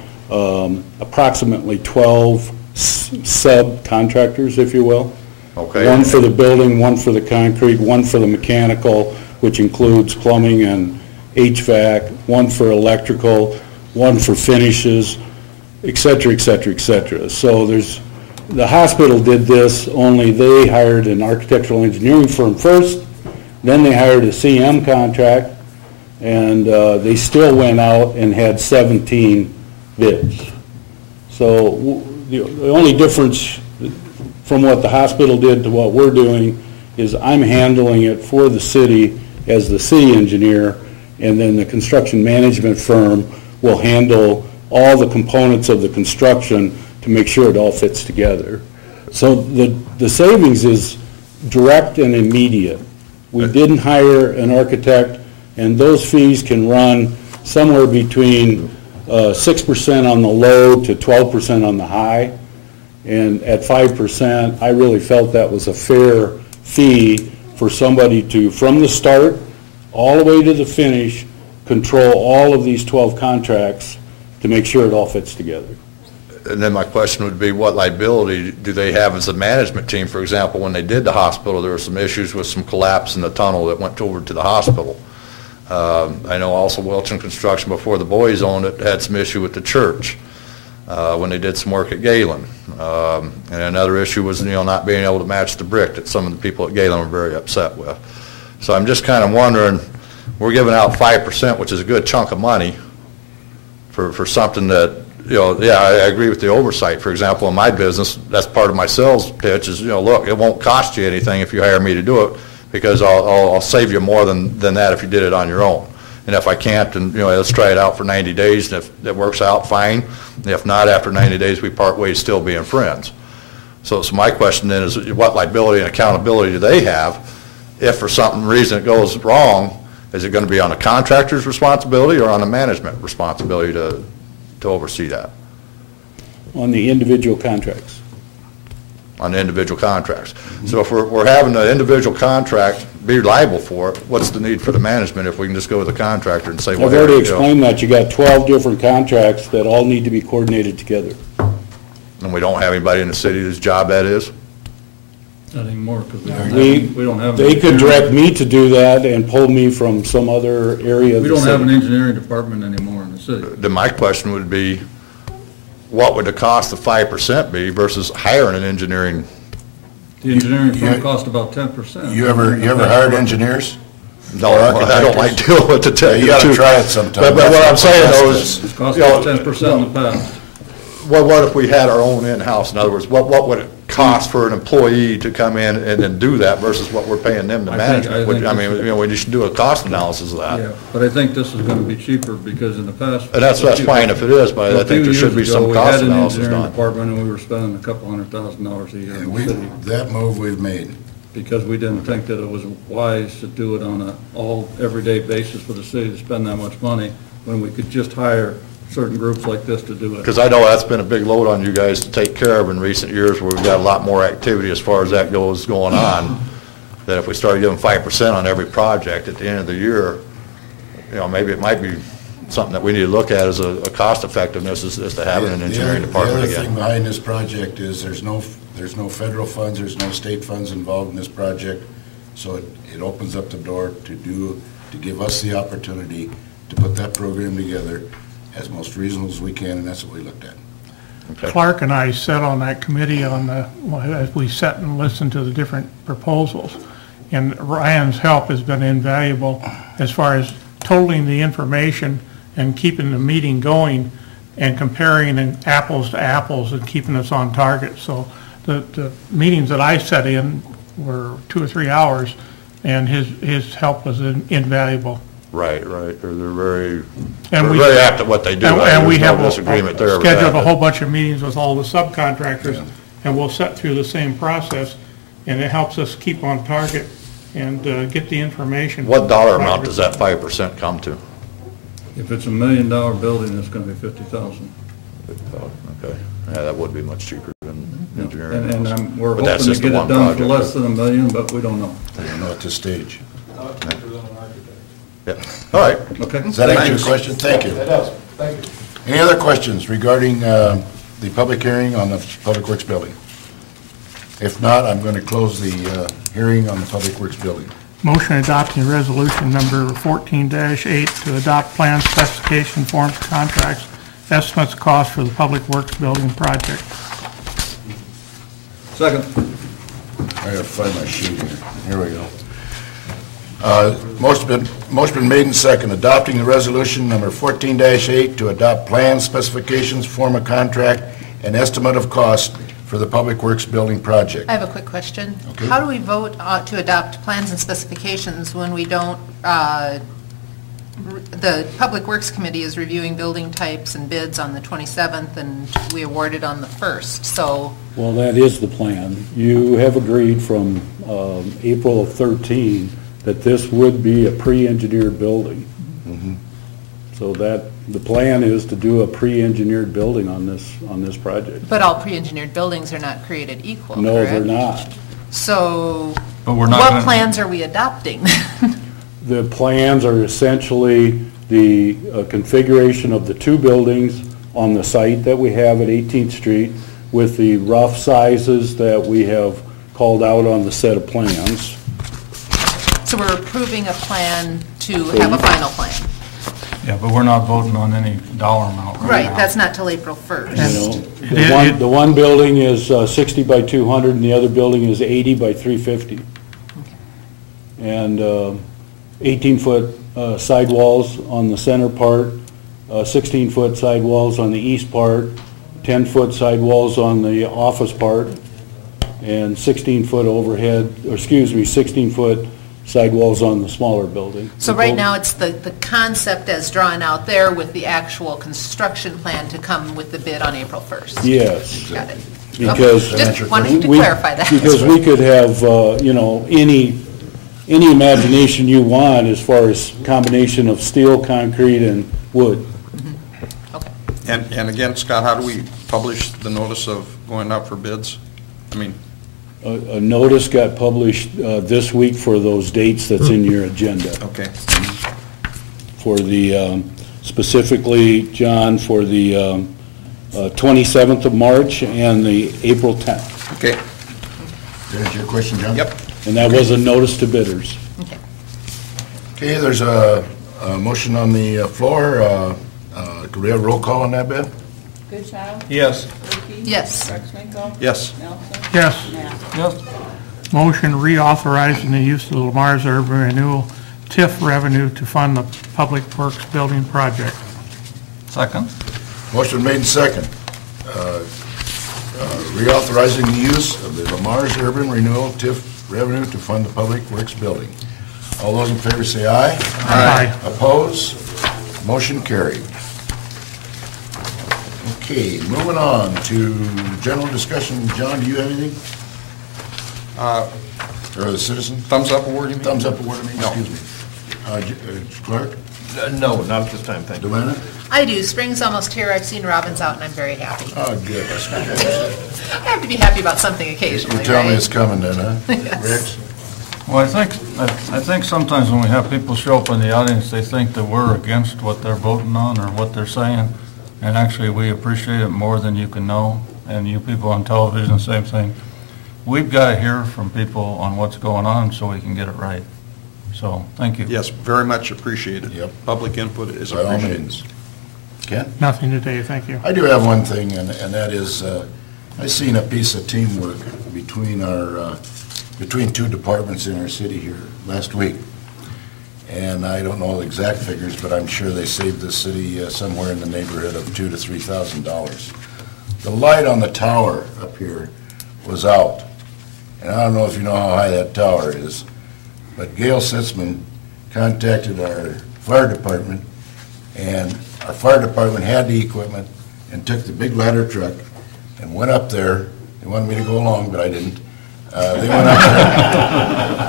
approximately 12 subcontractors, if you will. Okay. One for the building, one for the concrete, one for the mechanical, which includes plumbing and HVAC, one for electrical, one for finishes, et cetera, et cetera, et cetera. So the hospital did this, only they hired an architectural engineering firm first, then they hired a CM contract, and they still went out and had 17 bids. So the only difference from what the hospital did to what we're doing is I'm handling it for the city as the city engineer, and then the construction management firm will handle all the components of the construction to make sure it all fits together. So the savings is direct and immediate. We didn't hire an architect, and those fees can run somewhere between 6% on the low to 12% on the high. And at 5%, I really felt that was a fair fee for somebody to, from the start all the way to the finish, control all of these 12 contracts to make sure it all fits together. And then my question would be, what liability do they have as a management team? For example, when they did the hospital, there were some issues with some collapse in the tunnel that went over to the hospital. I know also Wilton Construction, before the boys owned it, had some issue with the church when they did some work at Galen. And another issue was, not being able to match the brick that some of the people at Galen were very upset with. So I'm just kind of wondering, we're giving out 5%, which is a good chunk of money for something that, I agree with the oversight. For example, in my business, that's part of my sales pitch is, look, it won't cost you anything if you hire me to do it because I'll save you more than that if you did it on your own. And if I can't, then, let's try it out for 90 days. And if it works out, fine. And if not, after 90 days, we part ways still being friends. So my question then is, what liability and accountability do they have if for some reason it goes wrong? Is it going to be on the contractor's responsibility or on the management responsibility to oversee that? On the individual contracts. on the individual contracts. So if we're having the individual contract be liable for it, what's the need for the management if we can just go with the contractor and say, well, I've already explained that. You got 12 different contracts that all need to be coordinated together. And we don't have anybody in the city whose job that is? Not anymore, because We we don't have. They could direct me to do that and pull me from some other area of We the don't have an city. engineering department anymore in the city. Then my question would be, what would the cost of 5% be versus hiring an engineering? The engineering firm cost about 10%. You ever hired engineers? No, I don't like dealing with the tech. You gotta try it sometime. But what I'm saying though is, It's cost you know, about 10% in the past. what if we had our own in-house? In other words, what would it cost for an employee to come in and then do that versus what we're paying them to manage? We should do a cost analysis of that. Yeah, but I think this is going to be cheaper because in the past. And that's fine if it is, but I think there should be some cost analysis We had an engineering done. department and we were spending $200,000 a year in the city That move we've made. because we didn't think that it was wise to do it on a everyday basis for the city to spend that much money when we could just hire certain groups like this to do it. Because I know that's been a big load on you guys to take care of in recent years, where we've got a lot more activity as far as that goes going on, that if we started giving 5% on every project at the end of the year, maybe it might be something that we need to look at as a cost effectiveness as to having an engineering department The other thing again. behind this project is there's no federal funds, there's no state funds involved in this project, so it opens up the door to give us the opportunity to put that program together as most reasonable as we can, and that's what we looked at. Clark and I sat on that committee as we sat and listened to the different proposals. And Ryan's help has been invaluable as far as totaling the information and keeping the meeting going and comparing apples to apples and keeping us on target. So the meetings that I sat in were 2 or 3 hours, and his help was invaluable. Right. They're very And very apt at what they do. And we There's have no disagreement there with scheduled that. a whole bunch of meetings with all the subcontractors, and we'll set through the same process, and it helps us keep on target and get the information. What dollar amount does that 5% come to? If it's $1 million building, it's going to be 50,000. Okay. Yeah, that would be much cheaper than engineering. And we're But that's hoping to just the get it one done for project. less than $1 million, but we don't know. I don't know at this stage. Yeah. All right. Okay. Does that answer your question? Thank you. It does, thank you. Any other questions regarding the public hearing on the Public Works building? If not, I'm going to close the hearing on the Public Works building. Motion adopting resolution number 14-8 to adopt plans, specification, forms, contracts, estimates of cost for the Public Works building project. Second. I gotta find my sheet here. Here we go. Motion been made and second, adopting the resolution number 14-8 to adopt plans, specifications, form of contract, and estimate of cost for the Public Works building project. I have a quick question. Okay. How do we vote to adopt plans and specifications when we don't, the Public Works Committee is reviewing building types and bids on the 27th, and we awarded on the 1st, so, Well, that is the plan. You have agreed from April of 13 that this would be a pre-engineered building. So that, the plan is to do a pre-engineered building on this project. but all pre-engineered buildings are not created equal, No, correct? they're not. So, But we're not what gonna- plans are we adopting? The plans are essentially the configuration of the two buildings on the site that we have at 18th Street with the rough sizes that we have called out on the set of plans. So we're approving a plan to have a final plan? Yeah, but we're not voting on any dollar amount right Right, now. that's not till April 1st. The one building is 60 by 200 and the other building is 80 by 350. And 18-foot sidewalls on the center part, 16-foot sidewalls on the east part, 10-foot sidewalls on the office part, and 16-foot overhead, 16-foot sidewalls on the smaller building. So right now, it's the concept as drawn out there with the actual construction plan to come with the bid on April 1st? Yes. Got it. Because Okay, just wanting to we- clarify that. Because we could have, any imagination you want as far as combination of steel, concrete, and wood. And again, Scott, how do we publish the notice of going out for bids? I mean, A notice got published this week for those dates that's in your agenda. Okay. For the, specifically, John, for the 27th of March and the April 10th. Okay. Did that answer your question, John? Yep. And that was a notice to bidders. Okay, there's a motion on the floor. Could we have a roll call on that, Ben? Goodchild? Yes. Ricky? Yes. Rexmaco? Yes. Nelson? Yes. Knapp? Yes. Motion reauthorizing the use of the Lamar's Urban Renewal TIF revenue to fund the Public Works Building project. Second. Motion made and second. Reauthorizing the use of the Lamar's Urban Renewal TIF revenue to fund the Public Works Building. All those in favor say aye. Aye. Oppose? Motion carried. Okay, moving on to general discussion. John, do you have anything? Or the citizen? Thumbs up award, you mean? Thumbs up award, No. excuse me. Clark? No, not at this time, thank you. Delana? I do. Spring's almost here. I've seen robins out, and I'm very happy. Oh, good. That's good. I have to be happy about something occasionally, You tell me right? it's coming then, huh? Yes. Rex? Well, I think sometimes when we have people show up in the audience, they think that we're against what they're voting on or what they're saying. And actually, we appreciate it more than you can know. And you people on television, same thing. We've got to hear from people on what's going on so we can get it right. So, thank you. Yes, very much appreciated. Yep. Public input is By all appreciated. means. Ken? Nothing today, thank you. I do have one thing, and that is, I seen a piece of teamwork between our, between two departments in our city here last week. And I don't know the exact figures, but I'm sure they saved the city somewhere in the neighborhood of $2,000 to $3,000. The light on the tower up here was out. And I don't know if you know how high that tower is, but Gail Sitzman contacted our fire department, and our fire department had the equipment and took the big ladder truck and went up there. They wanted me to go along, but I didn't. They went up there.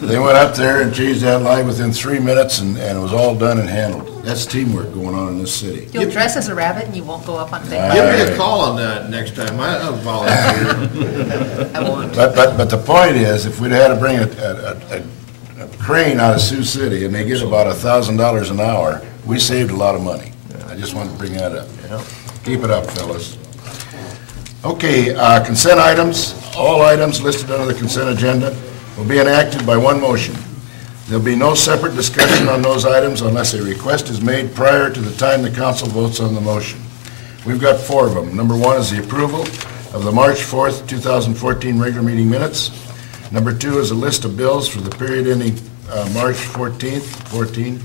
They went up there and changed that light within 3 minutes, and it was all done and handled. That's teamwork going on in this city. You'll dress as a rabbit and you won't go up on big Give me a call on that next time. I'll volunteer. I won't. But the point is, if we'd had to bring a crane out of Sioux City and they get about $1,000 an hour, we saved a lot of money. I just wanted to bring that up. Keep it up, fellas. Okay, consent items. All items listed under the consent agenda will be enacted by one motion. There'll be no separate discussion on those items unless a request is made prior to the time the council votes on the motion. We've got 4 of them. Number 1 is the approval of the March 4th, 2014 regular meeting minutes. Number 2 is a list of bills for the period ending March 14th, 14.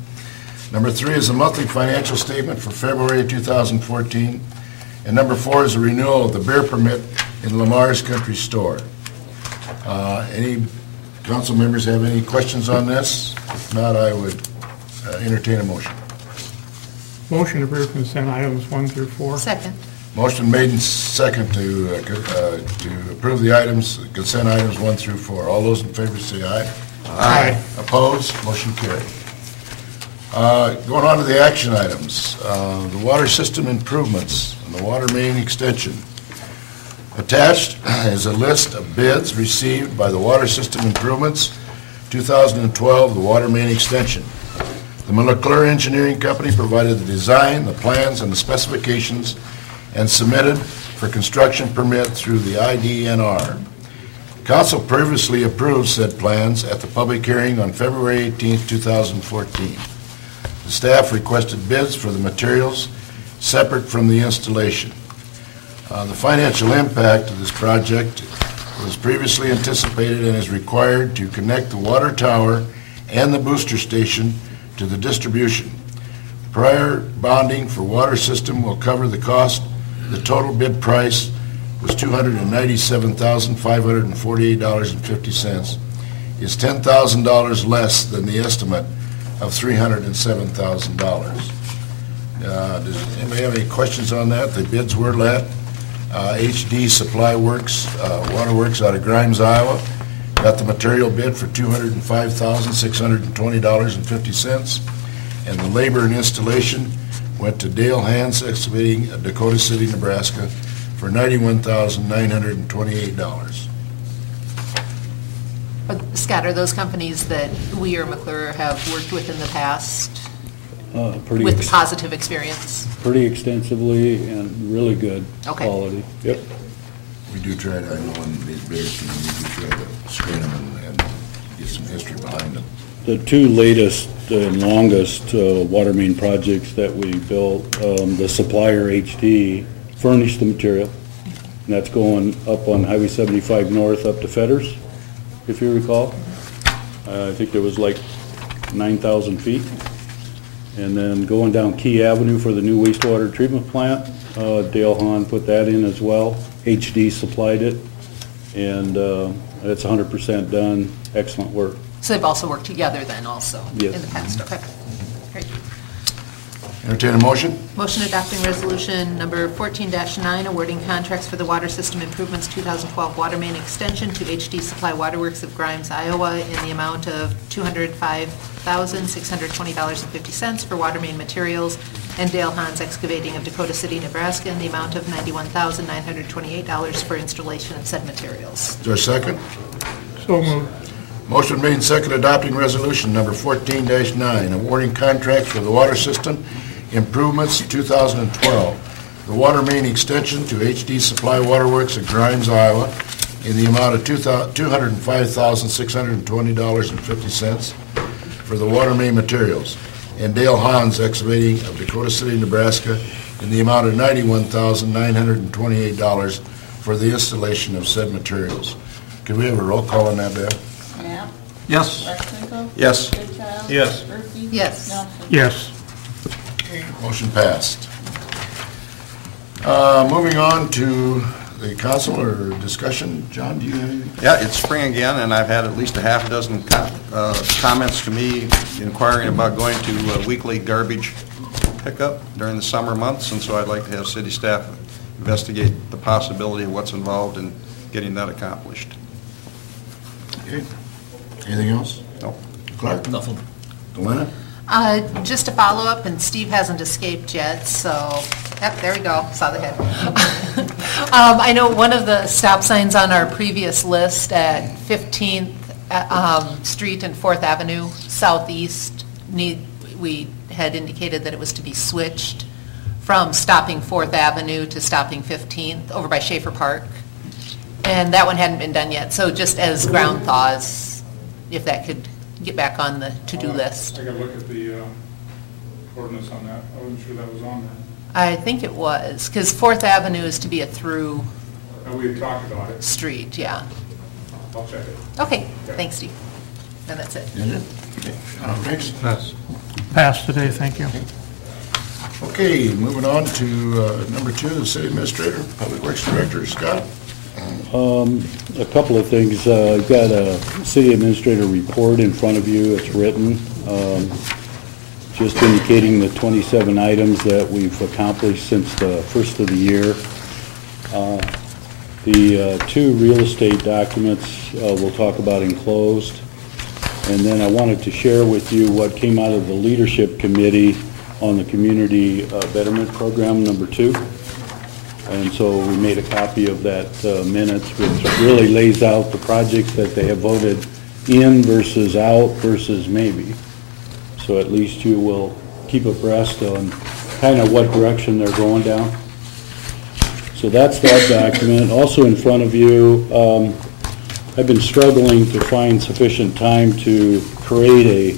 Number 3 is a monthly financial statement for February 2014. And number 4 is a renewal of the beer permit in Lamar's Country Store. Any council members have any questions on this? If not, I would entertain a motion. Motion to approve consent items 1 through 4. Second. Motion made and second to approve the items, consent items 1 through 4. All those in favor say aye. Aye. Opposed? Motion carried. Going on to the action items, the water system improvements and the water main extension. Attached is a list of bids received by the Water System Improvements 2012, the water main extension. The McClure Engineering Company provided the design, the plans, and the specifications and submitted for construction permit through the IDNR. Council previously approved said plans at the public hearing on February 18, 2014. The staff requested bids for the materials separate from the installation. The financial impact of this project was previously anticipated and is required to connect the water tower and the booster station to the distribution. Prior bonding for water system will cover the cost. The total bid price was $297,548.50. Is $10,000 less than the estimate of $307,000. Does anybody have any questions on that? The bids were let. HD Supply Works, Waterworks out of Grimes, Iowa, got the material bid for $205,620.50, and the labor and installation went to Dale Hans Excavating, Dakota City, Nebraska, for $91,928. Scott, are those companies that we or McClure have worked with in the past with positive experience? Pretty extensively and really good Okay. quality. Yep. We do try to, I know in these bigger communities, we try to screen them and get some history behind them. The two latest and longest water main projects that we built, the Supplier HD furnished the material, and that's going up on Highway 75 North up to Fetters, if you recall. I think there was like 9,000 feet. And then going down Key Avenue for the new wastewater treatment plant, Dale Hahn put that in as well. HD supplied it, and it's 100% done. Excellent work. So they've also worked together then also Yes. in the past? Okay, great. Entertain a motion? Motion adopting resolution number 14-9, awarding contracts for the Water System Improvements 2012 Water Main Extension to HD Supply Waterworks of Grimes, Iowa, in the amount of $205,620.50 for water main materials, and Dale Hans Excavating of Dakota City, Nebraska, in the amount of $91,928 for installation of said materials. Is there a second? So moved. Motion made and second adopting resolution number 14-9, awarding contracts for the water system improvements 2012. The water main extension to HD Supply Waterworks at Grimes, Iowa, in the amount of $205,620.50 for the water main materials. And Dale Hans Excavating of Dakota City, Nebraska, in the amount of $91,928 for the installation of said materials. Can we have a roll call on that, Dale? Knapp? Yes. Marcinko? Yes. Goodchild? Yes. Murphy? Yes. Nelson? Yes. Motion passed. Moving on to the council or discussion. John, do you have anything? Yeah, it's spring again, and I've had at least a half dozen comments to me inquiring about going to weekly garbage pickup during the summer months, and so I'd like to have city staff investigate the possibility of what's involved in getting that accomplished. Okay. Anything else? No. Clark? Nothing. Delana? Just a follow-up, and Steve hasn't escaped yet, so, yep, there we go, saw the head. I know one of the stop signs on our previous list at 15th Street and 4th Avenue Southeast, we had indicated that it was to be switched from stopping 4th Avenue to stopping 15th over by Schaefer Park, and that one hadn't been done yet, so just as ground thaws, if that could get back on the to-do list. I gotta look at the ordinance on that. I wasn't sure that was on there. I think it was, because 4th Avenue is to be a through And we had talked about it. street, yeah. I'll check it. Okay, thanks, Steve. And that's it. Thanks. Passed today, thank you. Okay, moving on to number 2, the city administrator, public works director, Scott. A couple of things. I've got a city administrator report in front of you. It's written, just indicating the 27 items that we've accomplished since the first of the year. The 2 real estate documents we'll talk about enclosed. And then I wanted to share with you what came out of the leadership committee on the community betterment program number 2. And so we made a copy of that minutes, which really lays out the projects that they have voted in versus out versus maybe. So at least you will keep abreast on kind of what direction they're going down. So that's that document. Also in front of you, I've been struggling to find sufficient time to create a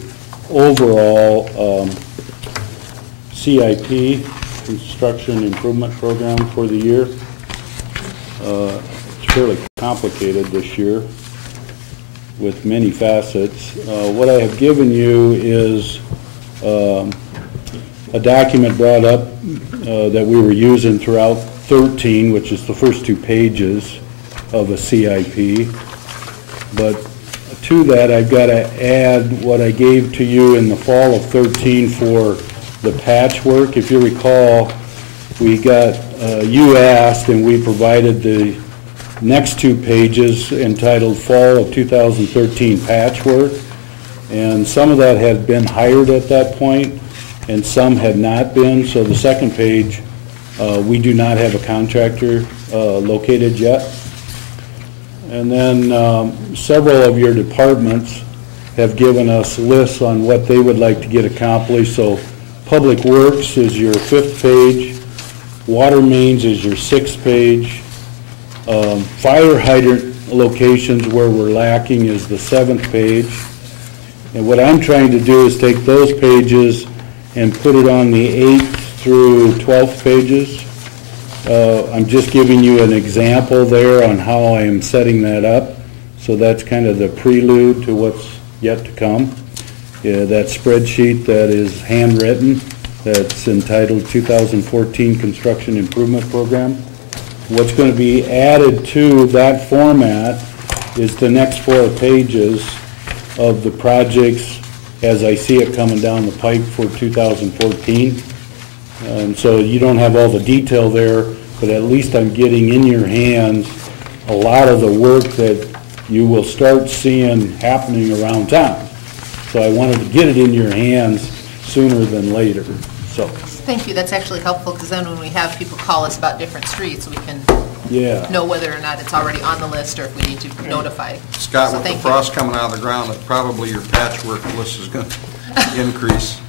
overall CIP, Construction Improvement Program, for the year. It's fairly complicated this year with many facets. What I have given you is a document brought up that we were using throughout 13, which is the first 2 pages of a CIP. But to that, I've got to add what I gave to you in the fall of 13 for the patchwork. If you recall, we got, you asked and we provided the next 2 pages entitled Fall of 2013 Patchwork. And some of that had been hired at that point and some had not been. So the second page, we do not have a contractor located yet. And then several of your departments have given us lists on what they would like to get accomplished. So Public Works is your 5th page, Water Mains is your 6th page, fire hydrant locations where we're lacking is the 7th page. And what I'm trying to do is take those pages and put it on the 8th through 12th pages. I'm just giving you an example there on how I am setting that up. So that's kind of the prelude to what's yet to come. Yeah, that spreadsheet that is handwritten, that's entitled 2014 Construction Improvement Program. What's going to be added to that format is the next 4 pages of the projects as I see it coming down the pipe for 2014. And so you don't have all the detail there, but at least I'm getting in your hands a lot of the work that you will start seeing happening around town. So I wanted to get it in your hands sooner than later. So. Thank you, that's actually helpful, because then when we have people call us about different streets, we can know whether or not it's already on the list or if we need to notify. Scott, with the frost coming out of the ground, probably your patchwork list is going to increase.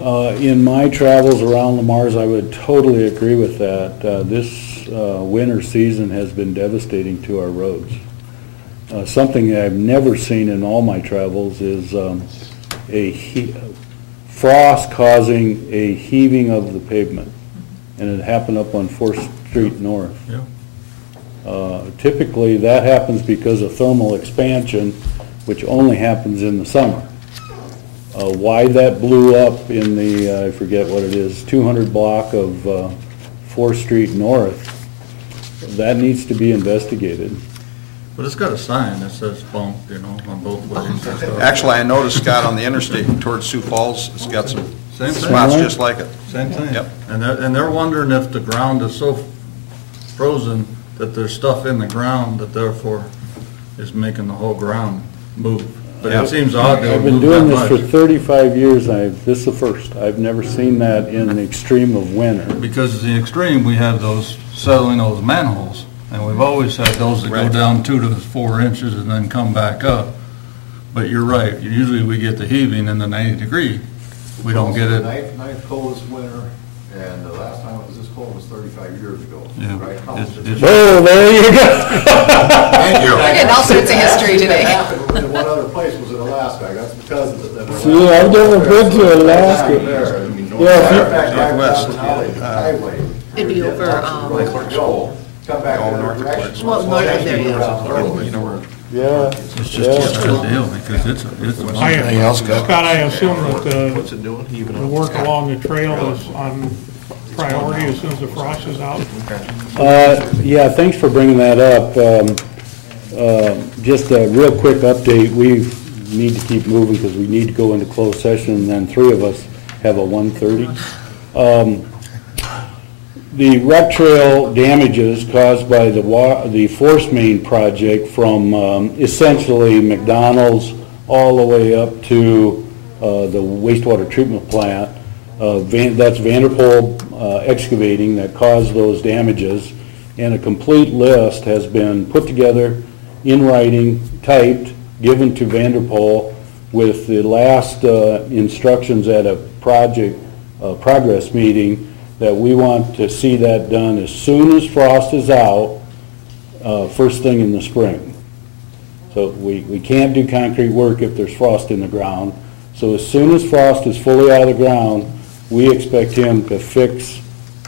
In my travels around Lamar's, I would totally agree with that. This winter season has been devastating to our roads. Something I've never seen in all my travels is frost causing a heaving of the pavement, and it happened up on 4th Street North. Typically, that happens because of thermal expansion, which only happens in the summer. Why that blew up in the, I forget what it is, 200 block of 4th Street North, that needs to be investigated. But it's got a sign that says bump, you know, on both ways. Actually, I noticed, Scott, on the interstate towards Sioux Falls, it's got some Same spots thing. just like it. Same thing. Yep. And they're wondering if the ground is so frozen that there's stuff in the ground that therefore is making the whole ground move. But it seems odd to I've been move doing that this for much. 35 years, this is the first. I've never seen that in the extreme of winter. Because in the extreme, we have those settling those manholes. And we've always had those that go down 2 to 4 inches and then come back up. But you're right, usually we get the heaving in the 90 degree. We don't get it. Ninth coldest winter, and the last time it was this cold was 35 years ago. Yeah. Right? Oh, there you go. Thank you. We're getting all sorts of history today. In one other place was in Alaska. That's because of it. See, I've never been to Alaska. It'd be over, Come back in the direction. well, north of there, yeah. Yeah. It's just a good deal because it's a. Anything else, Scott? Scott, I assume that What's it doing? the work along the trail is on priority as soon as the frost is out? Yeah, thanks for bringing that up. Just a real quick update, we need to keep moving because we need to go into closed session, and then 3 of us have a 1:30. The rec trail damages caused by the force main project from essentially McDonald's all the way up to the wastewater treatment plant, that's Vanderpool Excavating that caused those damages, and a complete list has been put together in writing, typed, given to Vanderpool with the last instructions at a progress meeting that we want to see that done as soon as frost is out, first thing in the spring. So we can't do concrete work if there's frost in the ground. So as soon as frost is fully out of the ground, we expect him to fix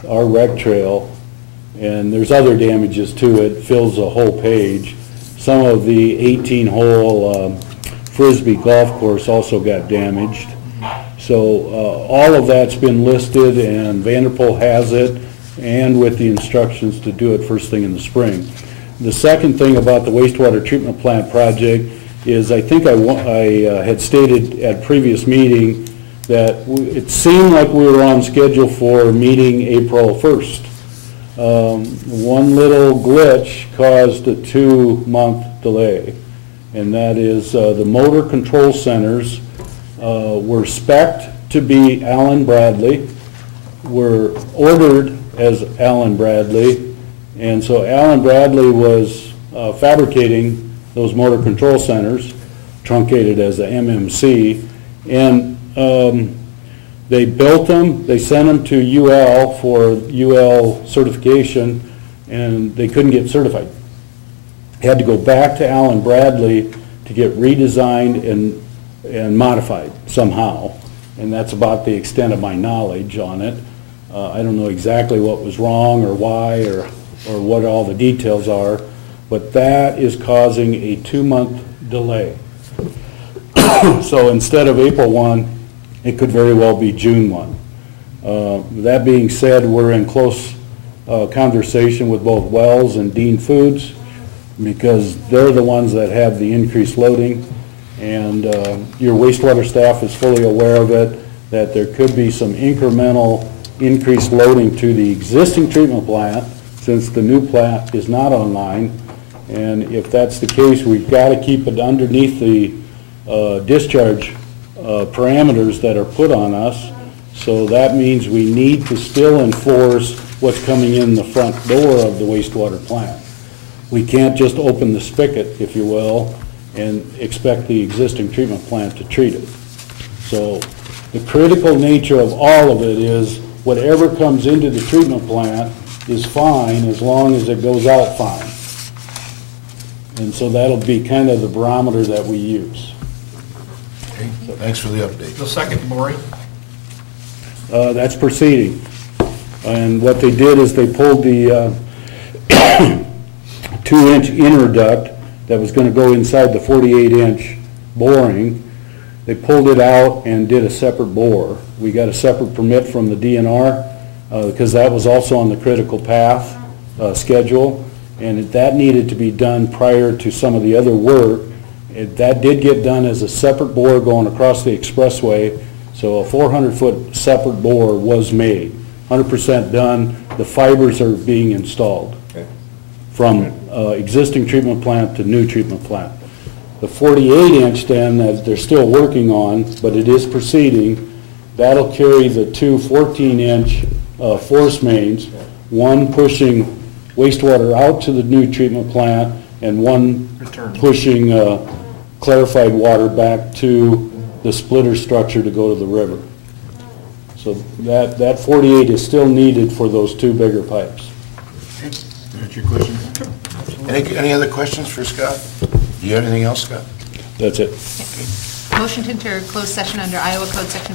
our rec trail. And there's other damages to it, fills a whole page. Some of the 18-hole Frisbee golf course also got damaged. So all of that's been listed, and Vanderpool has it, and with the instructions to do it first thing in the spring. The second thing about the wastewater treatment plant project is I think I had stated at previous meeting that it seemed like we were on schedule for meeting April 1st. One little glitch caused a 2-month delay, and that is the motor control centers were spec'd to be Allen Bradley, were ordered as Allen Bradley, and so Allen Bradley was fabricating those motor control centers, truncated as a MMC, and they built them, they sent them to UL for UL certification, and they couldn't get certified. Had to go back to Allen Bradley to get redesigned and modified somehow, and that's about the extent of my knowledge on it. I don't know exactly what was wrong or why or what all the details are, but that is causing a 2-month delay. So instead of April 1, it could very well be June 1. That being said, we're in close conversation with both Wells and Dean Foods, because they're the ones that have the increased loading, and your wastewater staff is fully aware of it, that there could be some incremental increased loading to the existing treatment plant since the new plant is not online. And if that's the case, we've got to keep it underneath the discharge parameters that are put on us. So that means we need to still enforce what's coming in the front door of the wastewater plant. We can't just open the spigot, if you will, and expect the existing treatment plant to treat it. So the critical nature of all of it is whatever comes into the treatment plant is fine as long as it goes out fine. And so that'll be kind of the barometer that we use. Okay, thanks for the update. The second boring? That's proceeding. And what they did is they pulled the 2-inch inner duct that was going to go inside the 48-inch boring. They pulled it out and did a separate bore. We got a separate permit from the DNR because that was also on the critical path schedule, and that needed to be done prior to some of the other work. That did get done as a separate bore going across the expressway, so a 400-foot separate bore was made. 100% done. The fibers are being installed from existing treatment plant to new treatment plant. The 48-inch then, that they're still working on, but it is proceeding, that'll carry the two 14-inch force mains, one pushing wastewater out to the new treatment plant and one pushing clarified water back to the splitter structure to go to the river. So that 48 is still needed for those two bigger pipes. That's your question? Any other questions for Scott? Do you have anything else, Scott? That's it. Motion to enter closed session under Iowa Code Section